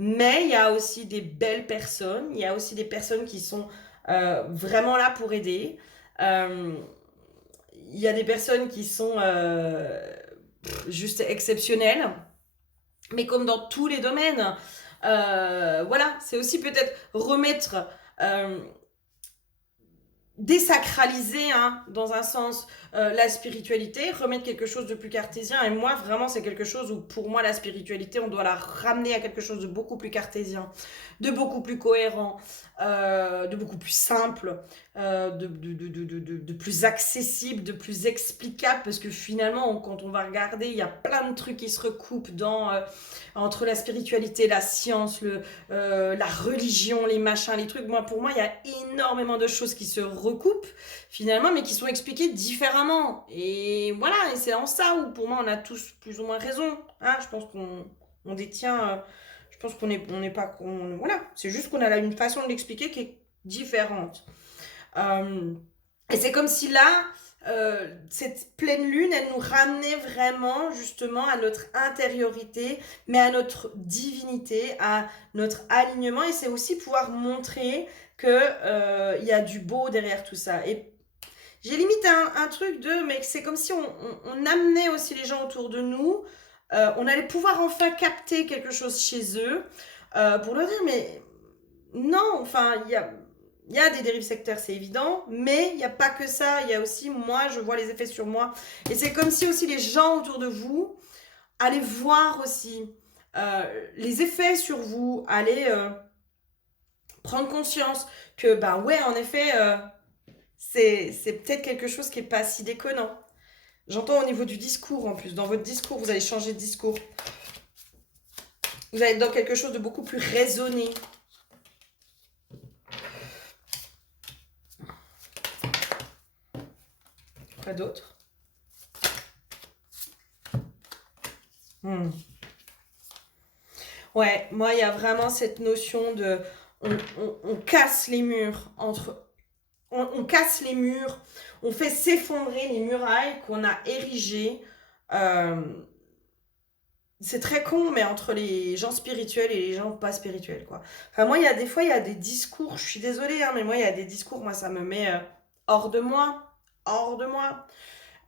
Mais il y a aussi des belles personnes, il y a aussi des personnes qui sont vraiment là pour aider. Euh, il y a des personnes qui sont juste exceptionnelles, mais comme dans tous les domaines, voilà, c'est aussi peut-être remettre euh, désacraliser dans un sens la spiritualité, remettre quelque chose de plus cartésien. Et moi, vraiment, c'est quelque chose où, pour moi, la spiritualité, on doit la ramener à quelque chose de beaucoup plus cartésien, de beaucoup plus cohérent, de beaucoup plus simple, de plus accessible, de plus explicable, parce que finalement, quand on va regarder, il y a plein de trucs qui se recoupent entre la spiritualité, la science, la religion, les machins, les trucs. Moi, pour moi, il y a énormément de choses qui se recoupent finalement, mais qui sont expliquées différemment. Et voilà, et c'est en ça où pour moi, on a tous plus ou moins raison. Hein, je pense qu'on détient. Je pense on n'est pas. Voilà, c'est juste qu'on a là une façon de l'expliquer qui est différente. Euh, et c'est comme si là, cette pleine lune, elle nous ramenait vraiment justement à notre intériorité, mais à notre divinité, à notre alignement. Et c'est aussi pouvoir montrer que il y a du beau derrière tout ça. Et j'ai limite un truc mais c'est comme si on amenait aussi les gens autour de nous. On allait pouvoir enfin capter quelque chose chez eux pour leur dire, mais non, enfin, il y a des dérives sectaires, c'est évident, mais il n'y a pas que ça. Il y a aussi, moi, je vois les effets sur moi. Et c'est comme si aussi les gens autour de vous allaient voir aussi les effets sur vous, allaient prendre conscience que, bah ouais, en effet, c'est peut-être quelque chose qui n'est pas si déconnant. J'entends au niveau du discours en plus. Dans votre discours, vous allez changer de discours. Vous allez être dans quelque chose de beaucoup plus raisonné. Quoi d'autre? Ouais, moi, il y a vraiment cette notion de... On casse les murs entre... On casse les murs, on fait s'effondrer les murailles qu'on a érigées. Euh, c'est très con, mais entre les gens spirituels et les gens pas spirituels, quoi. Enfin, moi, il y a des fois, il y a des discours, je suis désolée, mais moi, il y a des discours, moi, ça me met hors de moi. Hors de moi.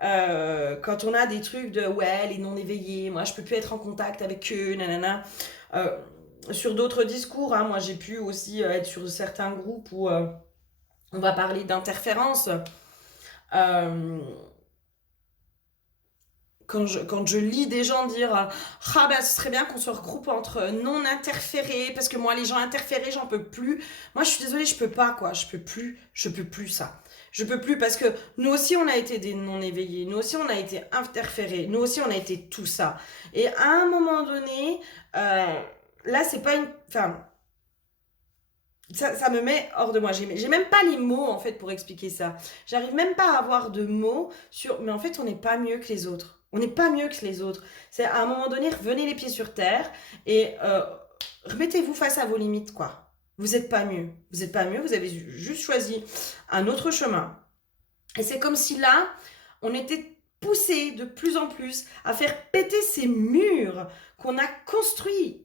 Quand on a des trucs de ouais, les non éveillés, moi je peux plus être en contact avec eux, nanana. Euh, sur d'autres discours, hein. Moi, j'ai pu aussi être sur certains groupes où on va parler d'interférence. Euh, quand je lis des gens dire ah bah ce serait bien qu'on se regroupe entre non interférés parce que moi les gens interférés j'en peux plus. Moi je suis désolée, je peux pas quoi, je peux plus ça. Je peux plus parce que nous aussi on a été des non éveillés, nous aussi on a été interférés, nous aussi on a été tout ça. Et à un moment donné, là c'est pas une, enfin ça me met hors de moi. J'ai même pas les mots en fait pour expliquer ça. J'arrive même pas à avoir de mots sur. Mais en fait, on n'est pas mieux que les autres. On n'est pas mieux que les autres. C'est à un moment donné, revenez les pieds sur terre et remettez-vous face à vos limites, quoi. Vous n'êtes pas mieux. Vous n'êtes pas mieux. Vous avez juste choisi un autre chemin. Et c'est comme si là, on était poussé de plus en plus à faire péter ces murs qu'on a construit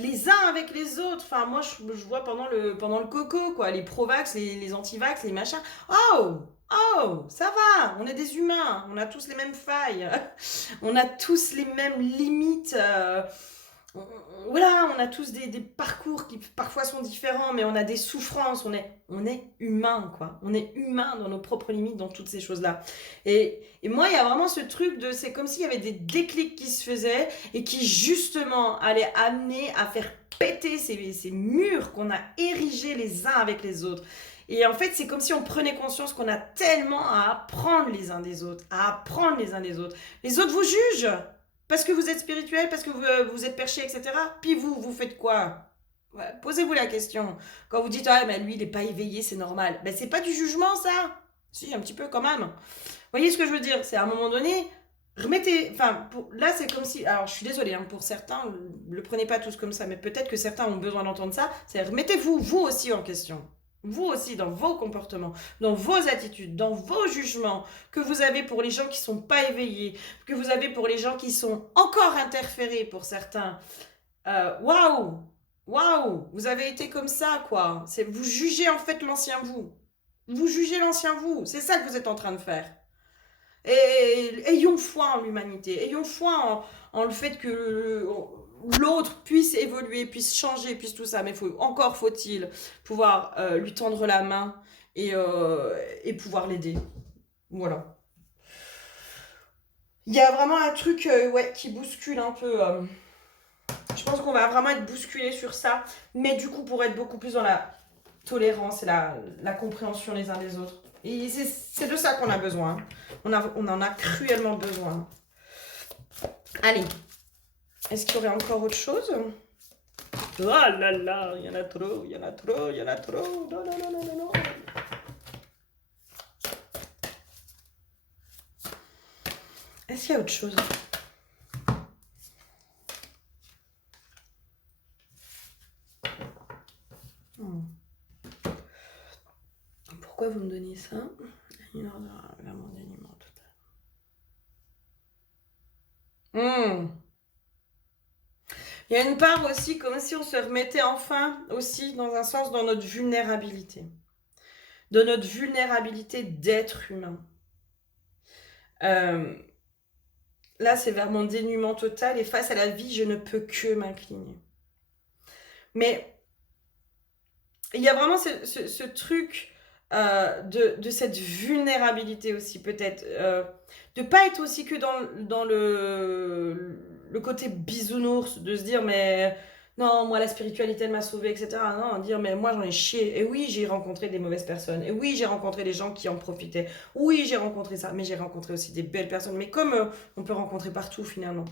les uns avec les autres. Enfin, moi, je vois pendant le coco, quoi, les pro-vax, les anti-vax, les machins. Oh, oh, ça va, on est des humains, on a tous les mêmes failles, on a tous les mêmes limites. Voilà, on a tous des parcours qui parfois sont différents, mais on a des souffrances, on est humain, quoi. On est humain dans nos propres limites, dans toutes ces choses-là. Et moi, il y a vraiment ce truc de, c'est comme s'il y avait des déclics qui se faisaient et qui, justement, allaient amener à faire péter ces murs qu'on a érigés les uns avec les autres. Et en fait, c'est comme si on prenait conscience qu'on a tellement à apprendre les uns des autres, à apprendre les uns des autres. Les autres vous jugent parce que vous êtes spirituel, parce que vous êtes perché, etc. Puis vous faites quoi? Ouais, posez-vous la question. Quand vous dites, ah, mais lui, il n'est pas éveillé, c'est normal. Ben, c'est pas du jugement, ça. Si, un petit peu quand même. Vous voyez ce que je veux dire? C'est à un moment donné, remettez. Enfin, là, c'est comme si. Alors, je suis désolée, hein, pour certains, le prenez pas tous comme ça, mais peut-être que certains ont besoin d'entendre ça. C'est remettez-vous, vous aussi, en question. Vous aussi, dans vos comportements, dans vos attitudes, dans vos jugements que vous avez pour les gens qui sont pas éveillés, que vous avez pour les gens qui sont encore interférés pour certains. Waouh! Waouh! Vous avez été comme ça, quoi. Vous jugez en fait l'ancien vous. Vous jugez l'ancien vous. C'est ça que vous êtes en train de faire. Et ayons foi en l'humanité. Ayons foi en le fait que l'autre puisse évoluer, puisse changer, puisse tout ça. Mais encore faut-il pouvoir lui tendre la main et pouvoir l'aider. Voilà. Il y a vraiment un truc ouais, qui bouscule un peu. Je pense qu'on va vraiment être bousculé sur ça. Mais du coup, pour être beaucoup plus dans la tolérance et la compréhension les uns des autres. Et c'est de ça qu'on a besoin. On en a cruellement besoin. Allez. Est-ce qu'il y aurait encore autre chose? Oh là là, il y en a trop, il y en a trop, il y en a trop. Non, non, non, non, non, non. Est-ce qu'il y a autre chose? Pourquoi vous me donnez ça? Il aura vraiment d'aliments total. Il y a une part aussi comme si on se remettait enfin aussi dans un sens dans notre vulnérabilité. De notre vulnérabilité d'être humain. Là, c'est vers mon dénuement total et face à la vie, je ne peux que m'incliner. Mais il y a vraiment ce truc de cette vulnérabilité aussi peut-être. De ne pas être aussi que dans le côté bisounours, de se dire mais non, moi la spiritualité elle m'a sauvé, etc. Non, dire mais moi j'en ai chié. Et oui, j'ai rencontré des mauvaises personnes. Et oui, j'ai rencontré des gens qui en profitaient. Oui, j'ai rencontré ça. Mais j'ai rencontré aussi des belles personnes. Mais comme on peut rencontrer partout finalement.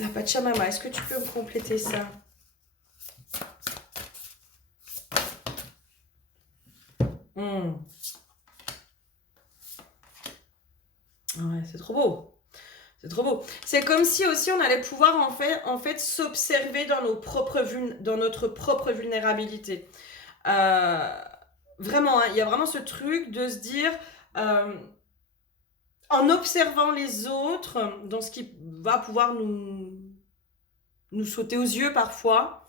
La Pachamama, est-ce que tu peux me compléter ça? Ouais, c'est trop beau. C'est trop beau. C'est comme si aussi on allait pouvoir en fait s'observer dans notre propre vulnérabilité. Vraiment, hein, il y a vraiment ce truc de se dire, en observant les autres, dans ce qui va pouvoir nous sauter aux yeux parfois,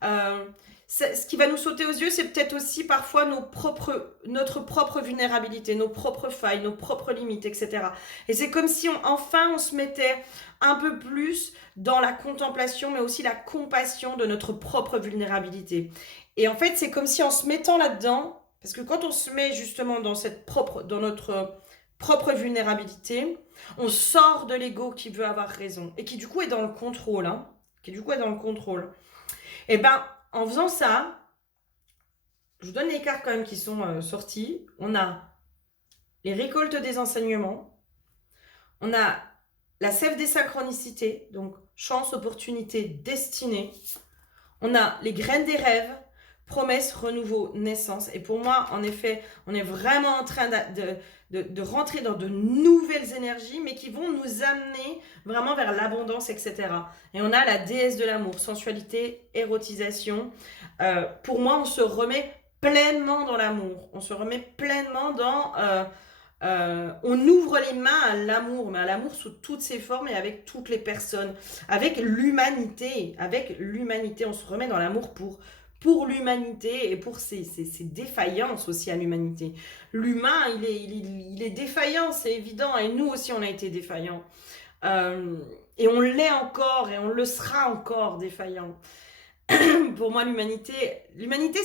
Ce qui va nous sauter aux yeux, c'est peut-être aussi parfois notre propre vulnérabilité, nos propres failles, nos propres limites, etc. Et c'est comme si enfin on se mettait un peu plus dans la contemplation, mais aussi la compassion de notre propre vulnérabilité. Et en fait, c'est comme si en se mettant là-dedans, parce que quand on se met justement dans notre propre vulnérabilité, on sort de l'ego qui veut avoir raison et qui du coup est dans le contrôle, hein, Et ben, en faisant ça, je vous donne les cartes quand même qui sont sorties. On a les récoltes des enseignements, on a la sève des synchronicités, donc chance, opportunité, destinée. On a les graines des rêves, promesses, renouveau, naissance. Et pour moi, en effet, on est vraiment en train de rentrer dans de nouvelles énergies, mais qui vont nous amener vraiment vers l'abondance, etc. Et on a la déesse de l'amour, sensualité, érotisation. Pour moi, on se remet pleinement dans l'amour. On se remet pleinement dans... on ouvre les mains à l'amour, mais à l'amour sous toutes ses formes et avec toutes les personnes, avec l'humanité, on se remet dans l'amour pour l'humanité et pour ses défaillances aussi à l'humanité. L'humain, il est défaillant, c'est évident, et nous aussi on a été défaillants. Et on l'est encore, et on le sera encore défaillant. Pour moi, l'humanité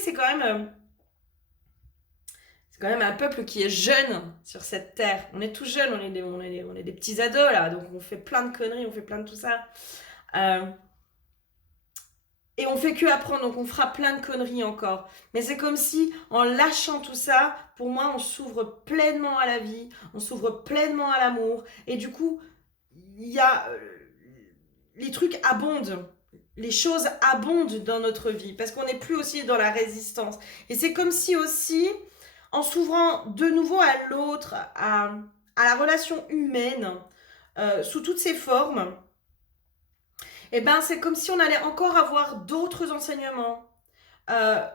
c'est quand même... C'est quand même un peuple qui est jeune sur cette terre. On est tout jeune, on est des petits ados là, donc on fait plein de conneries, on fait plein de tout ça. Et on fait que apprendre, donc on fera plein de conneries encore. Mais c'est comme si, en lâchant tout ça, pour moi, on s'ouvre pleinement à la vie, on s'ouvre pleinement à l'amour. Et du coup, il y a... les trucs abondent. Les choses abondent dans notre vie, parce qu'on n'est plus aussi dans la résistance. Et c'est comme si aussi... en s'ouvrant de nouveau à l'autre, à la relation humaine, sous toutes ses formes, et ben c'est comme si on allait encore avoir d'autres enseignements,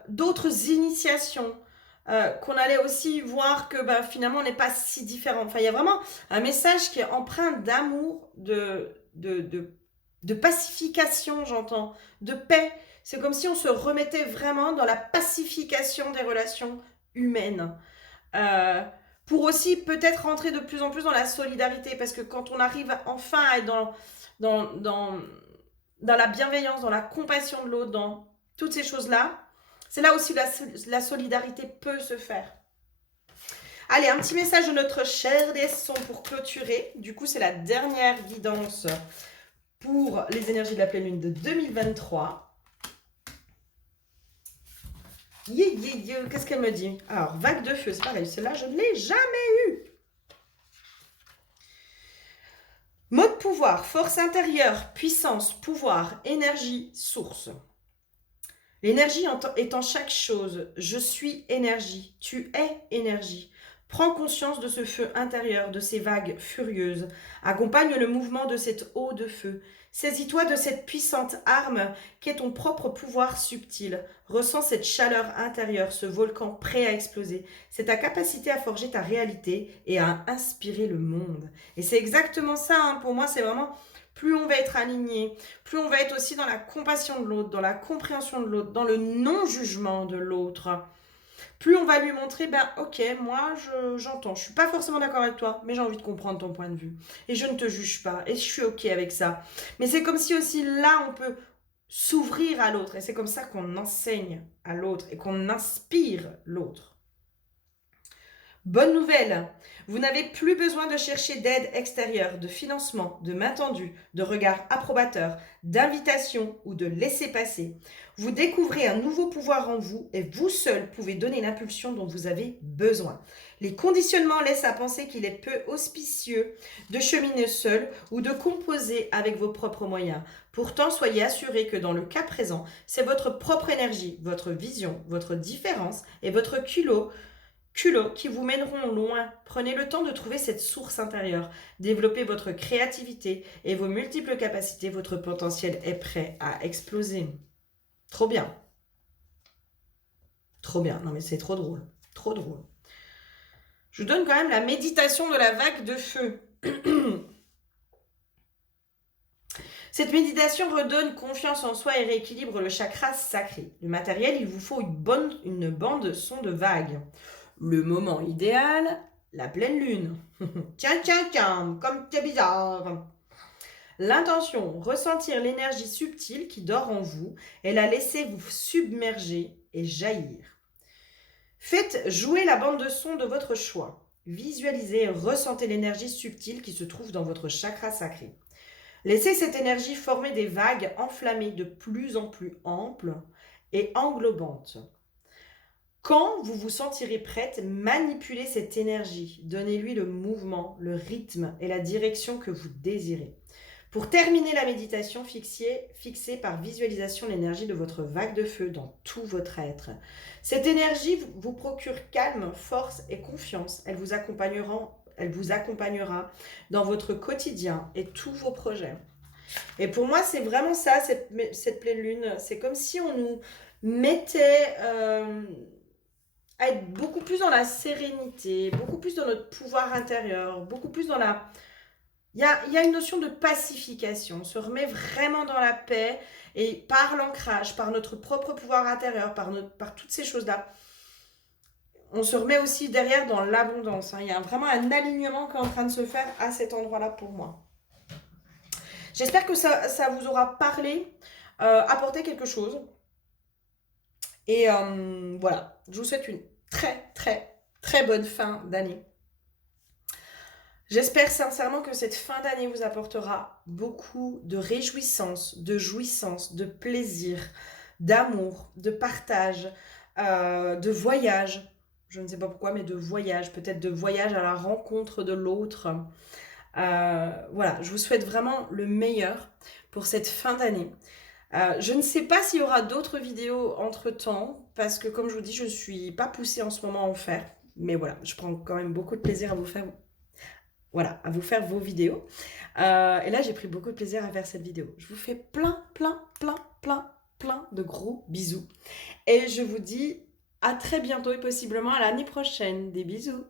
d'autres initiations, qu'on allait aussi voir que ben, finalement on n'est pas si différent. Enfin, il y a vraiment un message qui est empreint d'amour, de pacification, j'entends, de paix. C'est comme si on se remettait vraiment dans la pacification des relations humaine. Pour aussi peut-être rentrer de plus en plus dans la solidarité, parce que quand on arrive enfin à être dans, dans, dans la bienveillance, dans la compassion de l'autre, dans toutes ces choses-là, c'est là aussi la solidarité peut se faire. Allez, un petit message de notre cher Desson pour clôturer. Du coup, c'est la dernière guidance pour les énergies de la pleine lune de 2023. Qu'est-ce qu'elle me dit? Alors, vague de feu, c'est pareil, celle-là, je ne l'ai jamais eue. Mode pouvoir, force intérieure, puissance, pouvoir, énergie, source. L'énergie est en chaque chose. Je suis énergie. Tu es énergie. Prends conscience de ce feu intérieur, de ces vagues furieuses. Accompagne le mouvement de cette eau de feu. Saisis-toi de cette puissante arme qu'est ton propre pouvoir subtil. Ressens cette chaleur intérieure, ce volcan prêt à exploser. C'est ta capacité à forger ta réalité et à inspirer le monde. Et c'est exactement ça, hein, pour moi, c'est vraiment... plus on va être aligné, plus on va être aussi dans la compassion de l'autre, dans la compréhension de l'autre, dans le non-jugement de l'autre. Plus on va lui montrer, ben ok, moi j'entends, je suis pas forcément d'accord avec toi, mais j'ai envie de comprendre ton point de vue. Et je ne te juge pas, et je suis ok avec ça. Mais c'est comme si aussi là, on peut s'ouvrir à l'autre, et c'est comme ça qu'on enseigne à l'autre, et qu'on inspire l'autre. Bonne nouvelle, vous n'avez plus besoin de chercher d'aide extérieure, de financement, de main tendue, de regard approbateur, d'invitation ou de laisser-passer. Vous découvrez un nouveau pouvoir en vous et vous seul pouvez donner l'impulsion dont vous avez besoin. Les conditionnements laissent à penser qu'il est peu auspicieux de cheminer seul ou de composer avec vos propres moyens. Pourtant, soyez assurés que dans le cas présent, c'est votre propre énergie, votre vision, votre différence et votre culot qui vous mèneront loin. Prenez le temps de trouver cette source intérieure. Développez votre créativité et vos multiples capacités. Votre potentiel est prêt à exploser. Trop bien. Trop bien. Non mais c'est trop drôle. Trop drôle. Je vous donne quand même la méditation de la vague de feu. Cette méditation redonne confiance en soi et rééquilibre le chakra sacré. Le matériel, il vous faut une bande son de vagues. Le moment idéal, la pleine lune. Tiens, tiens, tiens, comme c'est bizarre. L'intention, ressentir l'énergie subtile qui dort en vous et la laisser vous submerger et jaillir. Faites jouer la bande de son de votre choix. Visualisez et ressentez l'énergie subtile qui se trouve dans votre chakra sacré. Laissez cette énergie former des vagues enflammées de plus en plus amples et englobantes. Quand vous vous sentirez prête, manipulez cette énergie. Donnez-lui le mouvement, le rythme et la direction que vous désirez. Pour terminer la méditation, fixez par visualisation l'énergie de votre vague de feu dans tout votre être. Cette énergie vous procure calme, force et confiance. Elle vous accompagnera dans votre quotidien et tous vos projets. Et pour moi, c'est vraiment ça, cette pleine lune. C'est comme si on nous mettait à être beaucoup plus dans la sérénité, beaucoup plus dans notre pouvoir intérieur, beaucoup plus dans la... Il y a une notion de pacification. On se remet vraiment dans la paix et par l'ancrage, par notre propre pouvoir intérieur, par toutes ces choses-là. On se remet aussi derrière dans l'abondance. Il y a vraiment un alignement qui est en train de se faire à cet endroit-là pour moi. J'espère que ça vous aura parlé, apporté quelque chose. Et voilà, je vous souhaite une très, très, très bonne fin d'année. J'espère sincèrement que cette fin d'année vous apportera beaucoup de réjouissance, de jouissance, de plaisir, d'amour, de partage, de voyage. Je ne sais pas pourquoi, mais de voyage, peut-être de voyage à la rencontre de l'autre. Voilà, je vous souhaite vraiment le meilleur pour cette fin d'année. Je ne sais pas s'il y aura d'autres vidéos entre-temps, parce que comme je vous dis, je ne suis pas poussée en ce moment à en faire. Mais voilà, je prends quand même beaucoup de plaisir à vous faire vos vidéos. Et là, j'ai pris beaucoup de plaisir à faire cette vidéo. Je vous fais plein de gros bisous. Et je vous dis à très bientôt et possiblement à l'année prochaine. Des bisous.